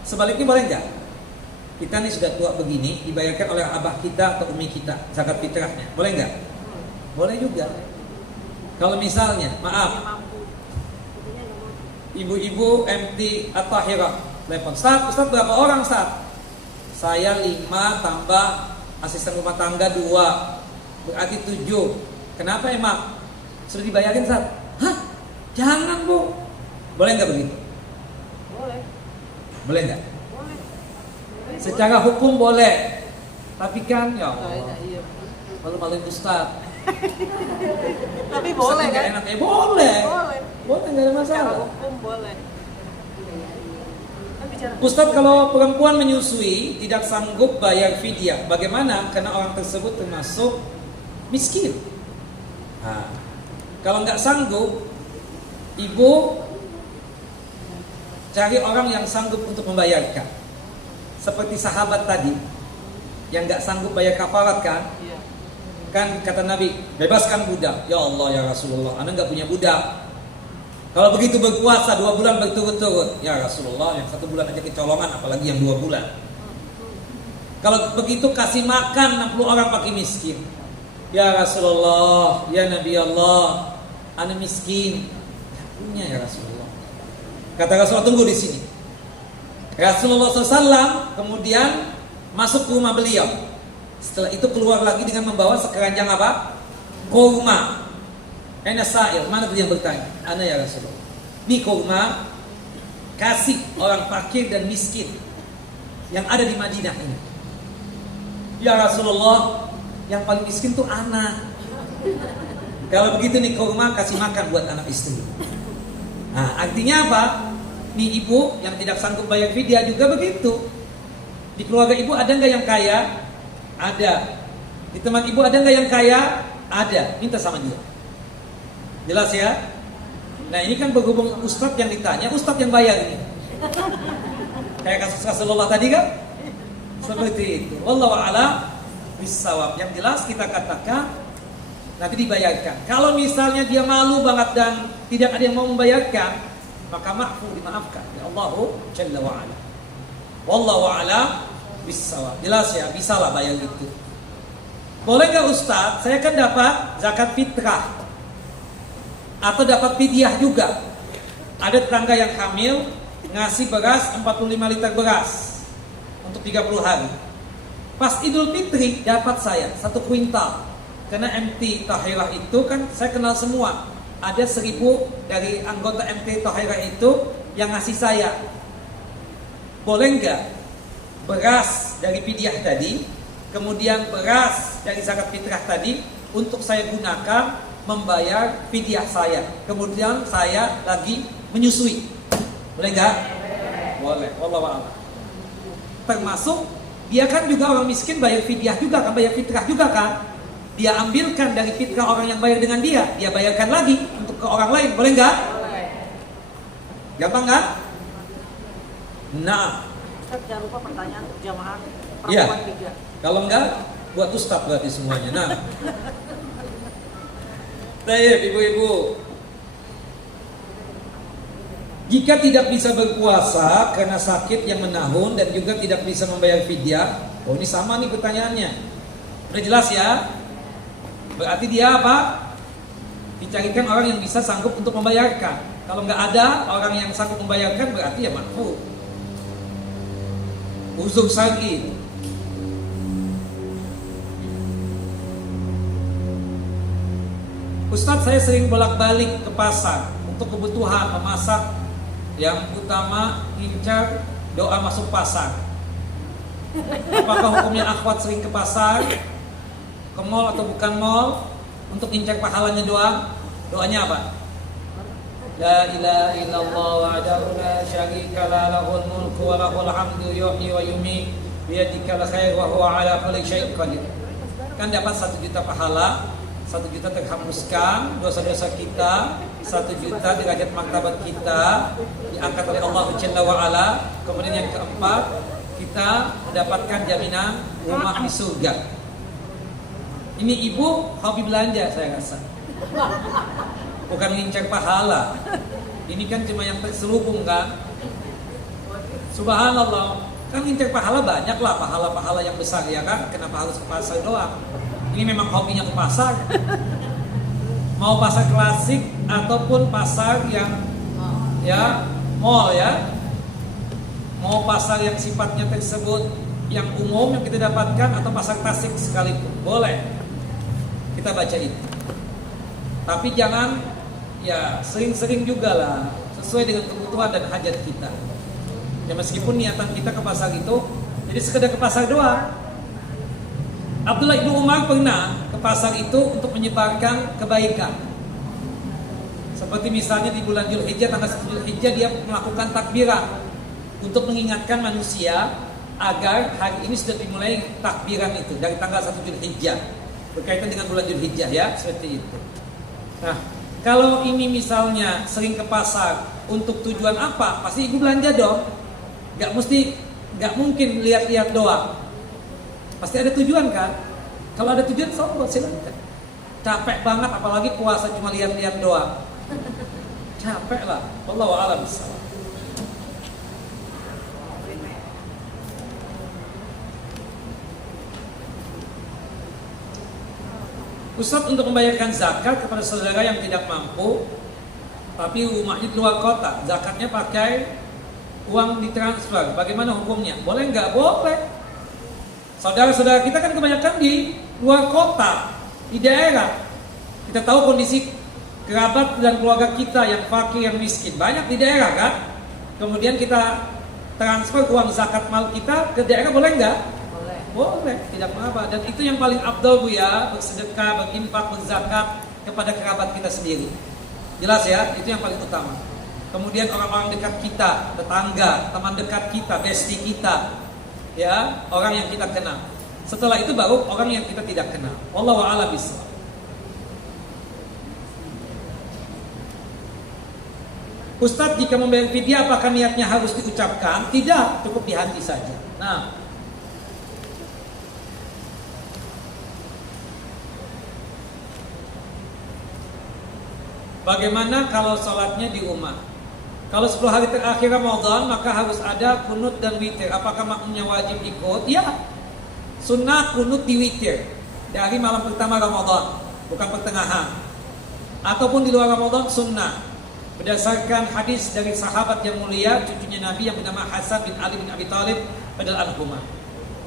Sebaliknya boleh nggak? Kita nih sudah tua begini, dibayarkan oleh abah kita atau umi kita zakat fitrahnya, boleh nggak? Boleh juga. Kalau misalnya, maaf, Yang mampu. Intinya yang mampu. ibu-ibu MT At-Tahirah telepon, Ustaz berapa orang Ustaz? Saya 5 tambah asisten rumah tangga 2, berarti 7. Kenapa emang? Sudah dibayarin Ustaz? Hah? Jangan Bu. Boleh nggak begitu? Boleh. Boleh nggak? Boleh. Secara hukum boleh, tapi kan ya Iya. malu-maluin Ustaz. Tapi boleh Ustaz kan? nggak enak ya boleh. Boleh. Boleh, nggak ada Secara masalah. hukum boleh. Kan bicara. Ustadz, kalau perempuan menyusui tidak sanggup bayar fidyah, bagaimana? Karena orang tersebut termasuk miskin. Kalau nggak sanggup, ibu cari orang yang sanggup untuk membayarkan. Seperti sahabat tadi yang nggak sanggup bayar kafarat kan? Iya. Kan kata Nabi, bebaskan budak. Ya Allah ya Rasulullah, Anda nggak punya budak. Kalau begitu berpuasa 2 bulan berturut-turut, ya Rasulullah, yang 1 bulan aja kecolongan, apalagi yang 2 bulan. Kalau begitu kasih makan 60 orang pakai miskin. Ya Rasulullah, ya Nabi Allah, Anda miskin. Gak punya ya Rasulullah. Kata Rasulullah, tunggu di sini. Rasulullah SAW kemudian masuk ke rumah beliau. Setelah itu keluar lagi dengan membawa sekeranjang apa? Kurma. Ana sa'il, mana tadi yang bertanya? Ana ya Rasulullah. Ini kurma kasih orang fakir dan miskin yang ada di Madinah ini. Ya Rasulullah, yang paling miskin tuh anak. Kalau begitu nih kurma kasih makan buat anak istri. Nah, artinya apa? Nih ibu yang tidak sanggup bayar fidyah juga begitu. Di keluarga ibu ada nggak yang kaya? Ada. Di teman ibu ada nggak yang kaya? Ada. Minta sama dia. Jelas ya? Nah ini kan berhubung Ustadz yang ditanya, Ustadz yang bayar ini. Kayak kasus Rasulullah tadi kan? Seperti itu. Wallahu a'lam bissawab. Yang jelas kita katakan nanti dibayarkan. Kalau misalnya dia malu banget dan tidak ada yang mau membayarkan, maka ma'fu, dimaafkan. Ya Allahu Jalla wa'ala. Wallahu a'lam bissawab. Jelas ya? Bisalah bayar itu. Boleh gak Ustadz? Saya kan dapat zakat fitrah atau dapat fidyah juga. Ada tetangga yang hamil ngasih beras 45 liter beras untuk 30 hari. Pas Idul Fitri dapat saya 1 kuintal. Karena MT Tahirah itu kan saya kenal semua. Ada 1000 dari anggota MT Tahirah itu yang ngasih saya. Boleh nggak beras dari fidyah tadi, kemudian beras dari zakat fitrah tadi untuk saya gunakan membayar fidyah saya, kemudian saya lagi menyusui, boleh nggak? Boleh. Wallahu a'lam. Termasuk dia kan juga orang miskin bayar fidyah juga kan, bayar fitrah juga kan? Dia ambilkan dari fitrah orang yang bayar dengan dia bayarkan lagi untuk ke orang lain, boleh nggak? Boleh. Gampang kan? Nah, Ustaz, jangan lupa pertanyaan untuk jamaah iya. perempuan 3. Kalau enggak buat ustaz berarti semuanya. Nah. Baik, ibu-ibu. Jika tidak bisa berpuasa karena sakit yang menahun dan juga tidak bisa membayar fidyah, oh ini sama nih pertanyaannya. Udah jelas ya? Berarti dia apa? Dicarikan orang yang bisa sanggup untuk membayarkan. Kalau nggak ada orang yang sanggup membayarkan, berarti ya makfu. Uzur syar'i. Ustadz, saya sering bolak-balik ke pasar untuk kebutuhan memasak. Yang utama incar doa masuk pasar. Apakah hukumnya akhwat sering ke pasar, ke mall atau bukan mall, untuk incar pahalanya doang? Doanya apa? La ilaha illallah wahdahu la syarika la lahul mulku wa lahul hamdu yuhyi wa yumiit biyadikal khair wa huwa ala kulli syai'in qadir. Kan dapat 1 juta pahala, 1 juta terhapuskan dosa-dosa kita, 1 juta derajat martabat kita diangkat oleh Allah Jalla wa Ala. Kemudian yang keempat, kita mendapatkan jaminan rumah di surga. Ini ibu hobi belanja saya rasa. Bukan mengincar pahala. Ini kan cuma yang terselubung kan. Subhanallah. Kan ngincar pahala banyak lah, pahala-pahala yang besar ya kan. Kenapa harus ke pasar doang? Ini memang hobinya ke pasar. Mau pasar klasik ataupun pasar yang ya mall ya. Mau pasar yang sifatnya tersebut yang umum yang kita dapatkan atau pasar tasik sekalipun boleh kita baca itu. Tapi jangan ya sering-sering juga lah, sesuai dengan kebutuhan dan hajat kita. Ya meskipun niatan kita ke pasar itu jadi sekedar ke pasar doang. Abdullah bin Umar pernah ke pasar itu untuk menyebarkan kebaikan. Seperti misalnya di bulan Dzulhijjah, tanggal 1 Dzulhijjah dia melakukan takbiran untuk mengingatkan manusia agar hari ini sudah dimulai takbiran itu dari tanggal 1 Dzulhijjah. Berkaitan dengan bulan Dzulhijjah ya, seperti itu. Nah, kalau ini misalnya sering ke pasar untuk tujuan apa? Pasti ibu belanja dong. Gak mungkin lihat-lihat doang. Pasti ada tujuan kan? Kalau ada tujuan, silakan. Capek banget, apalagi puasa cuma lihat-lihat doang. Capek lah. Wallahu a'lam bishawab. Ustaz, untuk membayarkan zakat kepada saudara yang tidak mampu tapi rumahnya di luar kota, zakatnya pakai uang ditransfer, bagaimana hukumnya? Boleh nggak? Boleh. Saudara-saudara kita kan kebanyakan di luar kota, di daerah. Kita tahu kondisi kerabat dan keluarga kita yang fakir, yang miskin banyak di daerah kan. Kemudian kita transfer uang zakat mal kita ke daerah, boleh nggak? Boleh, tidak mengapa. Dan itu yang paling afdal Bu ya, bersedekah, berinfak, berzakat kepada kerabat kita sendiri. Jelas ya, itu yang paling utama. Kemudian orang-orang dekat kita, tetangga, teman dekat kita, bestie kita, ya, orang yang kita kenal. Setelah itu baru orang yang kita tidak kenal. Wallahu a'lam bishawab. Ustadz, jika membayar fidyah apakah niatnya harus diucapkan? Tidak, cukup di hati saja. Nah, bagaimana kalau sholatnya di rumah? Kalau 10 hari terakhir Ramadan maka harus ada kunut dan witir. Apakah makmumnya wajib ikut? Ya, sunnah kunut di witir dari malam pertama Ramadan, bukan pertengahan. Ataupun di luar Ramadan sunnah. Berdasarkan hadis dari sahabat yang mulia, cucunya Nabi yang bernama Hasan bin Ali bin Abi Thalib radhiyallahu anhuma.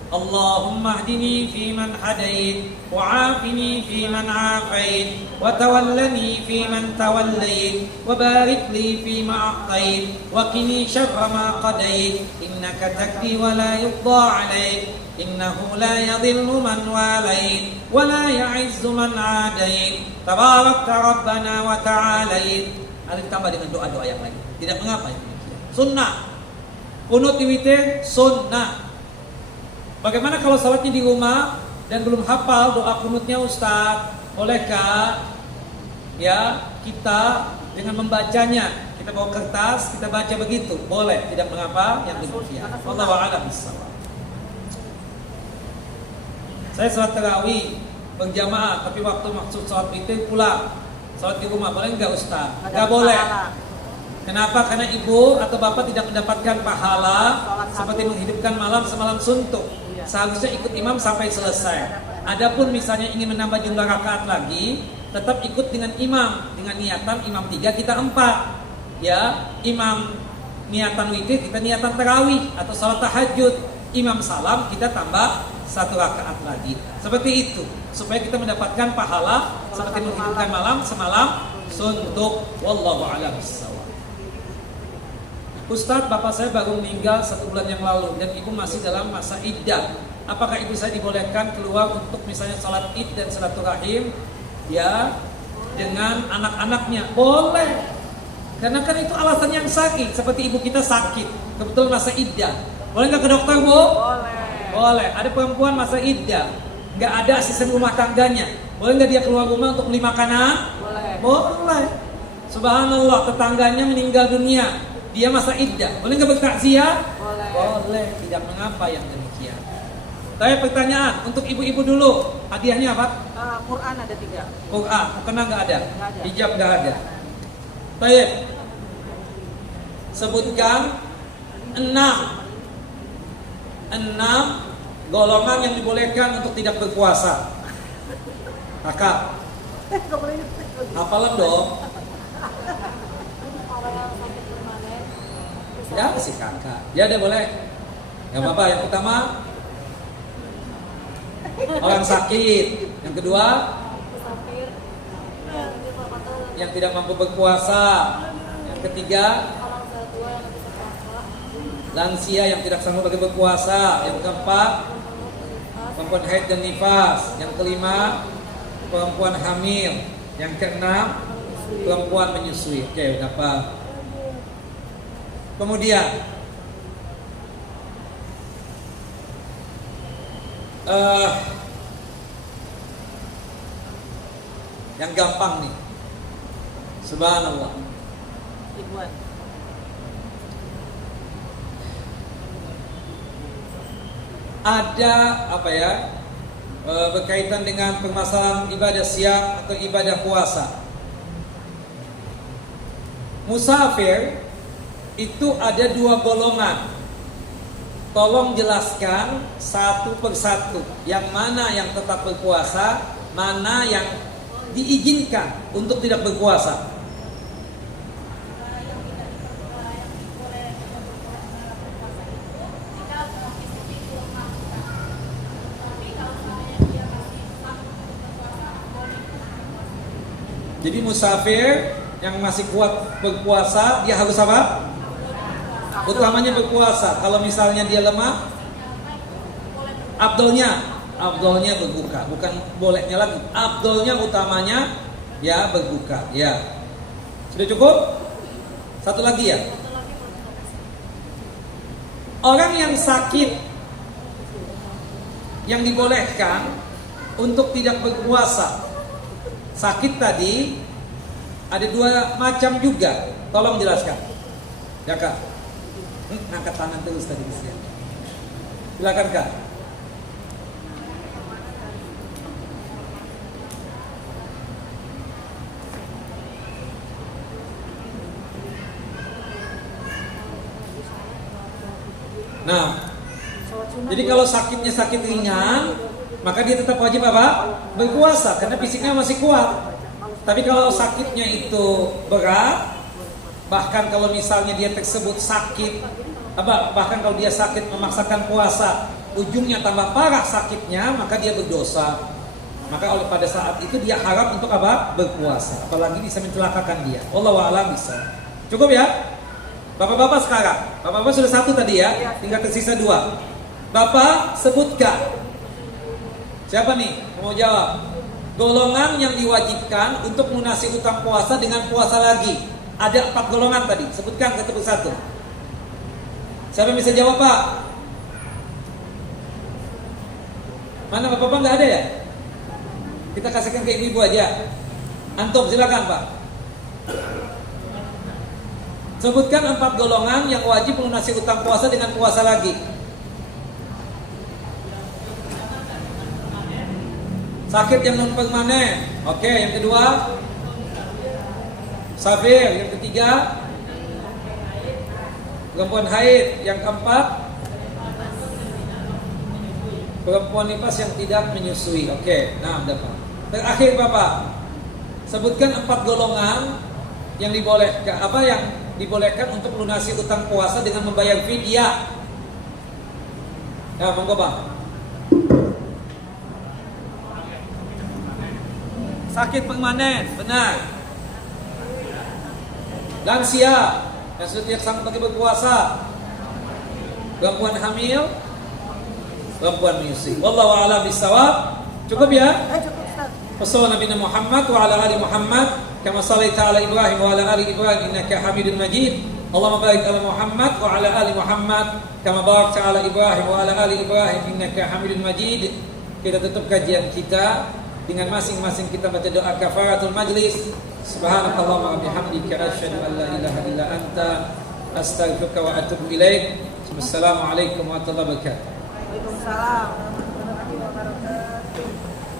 Allahumma hdini fi man hadait, wa'afini fi man afait, wa tawallani fi man tawallait, wa barik li fi ma a'tait, wa qini syarra ma qadait, innaka taqdi wa la yuqda 'alaik, innahu la yadhillu man walait, wa la ya'izzu man 'adait, tabarakta rabbana wa ta'alait. Ada ditambah dengan doa-doa yang lain. Tidak mengapa ya. Sunnah. Kunut di witir sunnah. Bagaimana kalau salatnya di rumah dan belum hafal doa kunutnya Ustaz? Bolehkah ya kita dengan membacanya? Kita bawa kertas, kita baca begitu. Boleh, tidak mengapa yang demikian. Wallahu a'lam bishawab. Saya salat tarawih berjamaah, tapi waktu maksud salat witir pulang. Salat di rumah boleh enggak Ustaz? Enggak boleh. Kenapa? Karena ibu atau bapak tidak mendapatkan pahala seperti menghidupkan malam semalam suntuk. Seharusnya ikut imam sampai selesai. Adapun misalnya ingin menambah jumlah rakaat lagi, tetap ikut dengan imam dengan niatan imam 3 kita 4. Ya, imam niatan witir kita niatan tarawih atau salat tahajud. Imam salam kita tambah 1 rakaat lagi. Seperti itu supaya kita mendapatkan pahala seperti menghidupkan malam semalam suntuk. Wallahu a'lam bishawab. Ustadz, bapak saya baru meninggal 1 bulan yang lalu dan ibu masih dalam masa iddah. Apakah ibu saya dibolehkan keluar untuk misalnya salat id dan silaturahim ya dengan anak-anaknya? Boleh. Karena kan itu alasan yang sakit. Seperti ibu kita sakit, kebetulan masa iddah. Boleh nggak ke dokter, Bu? Boleh. Boleh. Ada perempuan masa iddah, nggak ada asisten rumah tangganya. Boleh nggak dia keluar rumah untuk beli makanan? Boleh. Boleh. Subhanallah, tetangganya meninggal dunia, dia masa iddah. Boleh nggak bertakziah? Boleh. Boleh. Tidak mengapa yang demikian. Tapi pertanyaan untuk ibu-ibu dulu, hadiahnya apa? Quran ada 3. Quran, mukena nggak ada, Nggak ada. hijab nggak ada. Baik. Sebutkan 6 golongan yang dibolehkan untuk tidak berpuasa. Kakak, Nggak boleh nyetik. hafalan dong. Orang yang sakit permanen, Ya sih kakak. Ya udah boleh. Gak apa-apa. Yang pertama orang sakit. Yang kedua musafir, yang tidak mampu berpuasa. Yang ketiga orang tua yang bisa puasa, lansia yang tidak sanggup lagi berpuasa. Yang keempat perempuan haid dan nifas. Yang kelima perempuan hamil. Yang keenam perempuan menyusui. Oke, udah apa? Kemudian yang gampang nih. Subhanallah. Ibuan. Ada apa ya? Berkaitan dengan permasalahan ibadah siang atau ibadah puasa. Musafir itu ada 2 golongan. Tolong jelaskan satu persatu. Yang mana yang tetap berpuasa, mana yang diizinkan untuk tidak berpuasa. Jadi musafir yang masih kuat berpuasa, dia harus apa? Utamanya berpuasa. Kalau misalnya dia lemah, Abdolnya berbuka, bukan bolehnya lagi. Abdolnya utamanya ya berbuka. Ya, sudah cukup? Satu lagi ya. Orang yang sakit yang dibolehkan untuk tidak berpuasa. Sakit tadi ada 2 macam juga. Tolong jelaskan. Ya Kak. Angkat tangan terus tadi kesian. Silakan Kak. Nah, jadi kalau sakitnya sakit ringan, maka dia tetap wajib apa? Berpuasa karena fisiknya masih kuat. Tapi kalau sakitnya itu berat, bahkan kalau misalnya dia tersebut sakit, bahkan kalau dia sakit memaksakan puasa, ujungnya tambah parah sakitnya, maka dia berdosa. Maka oleh pada saat itu dia haram untuk apa? Berpuasa. Apalagi bisa mencelakakan dia. Wallahu a'lam bishawab. Cukup ya? Bapak-bapak sekarang, bapak-bapak sudah 1 tadi ya, tinggal tersisa 2. Bapak sebutkan. Siapa nih mau jawab? Golongan yang diwajibkan untuk melunasi utang puasa dengan puasa lagi. Ada 4 golongan tadi. Sebutkan satu persatu. Siapa yang bisa jawab Pak? Mana bapak-bapak nggak ada ya? Kita kasihkan ke ibu-ibu aja. Antum silakan Pak. Sebutkan 4 golongan yang wajib melunasi utang puasa dengan puasa lagi. Sakit yang non permanen. Oke, yang kedua musafir. Yang ketiga perempuan haid. Yang keempat perempuan nifas yang tidak menyusui. Oke, nah udah Pak. Terakhir Bapak, sebutkan 4 golongan yang dibolehkan, yang dibolehkan untuk melunasi utang puasa dengan membayar fidyah. Ya, monggo Pak. Sakit permanen, benar. Lansia yang sudah tidak sanggup lagi berpuasa. Perempuan hamil, perempuan menyusui. Wallahu a'lam bishawab. Cukup ya? Cukup Ustaz. Wassallallahu Nabi Muhammad wa ala ali Muhammad. كما صليت على إبراهيم وعلى آل إبراهيم إنك حميد مجيد اللهم بارك على محمد وعلى آل محمد كما باركت على إبراهيم وعلى آل إبراهيم إنك حميد مجيد. Kita tutup kajian kita dengan masing-masing kita baca doa kafaratul majlis. Subhanakallahumma wa bihamdika asyhadu an la ilaha illa anta astaghfiruka wa atubu ilaik. Wassalamualaikum warahmatullahi wabarakatuh. Waalaikumsalam warahmatullahi wabarakatuh.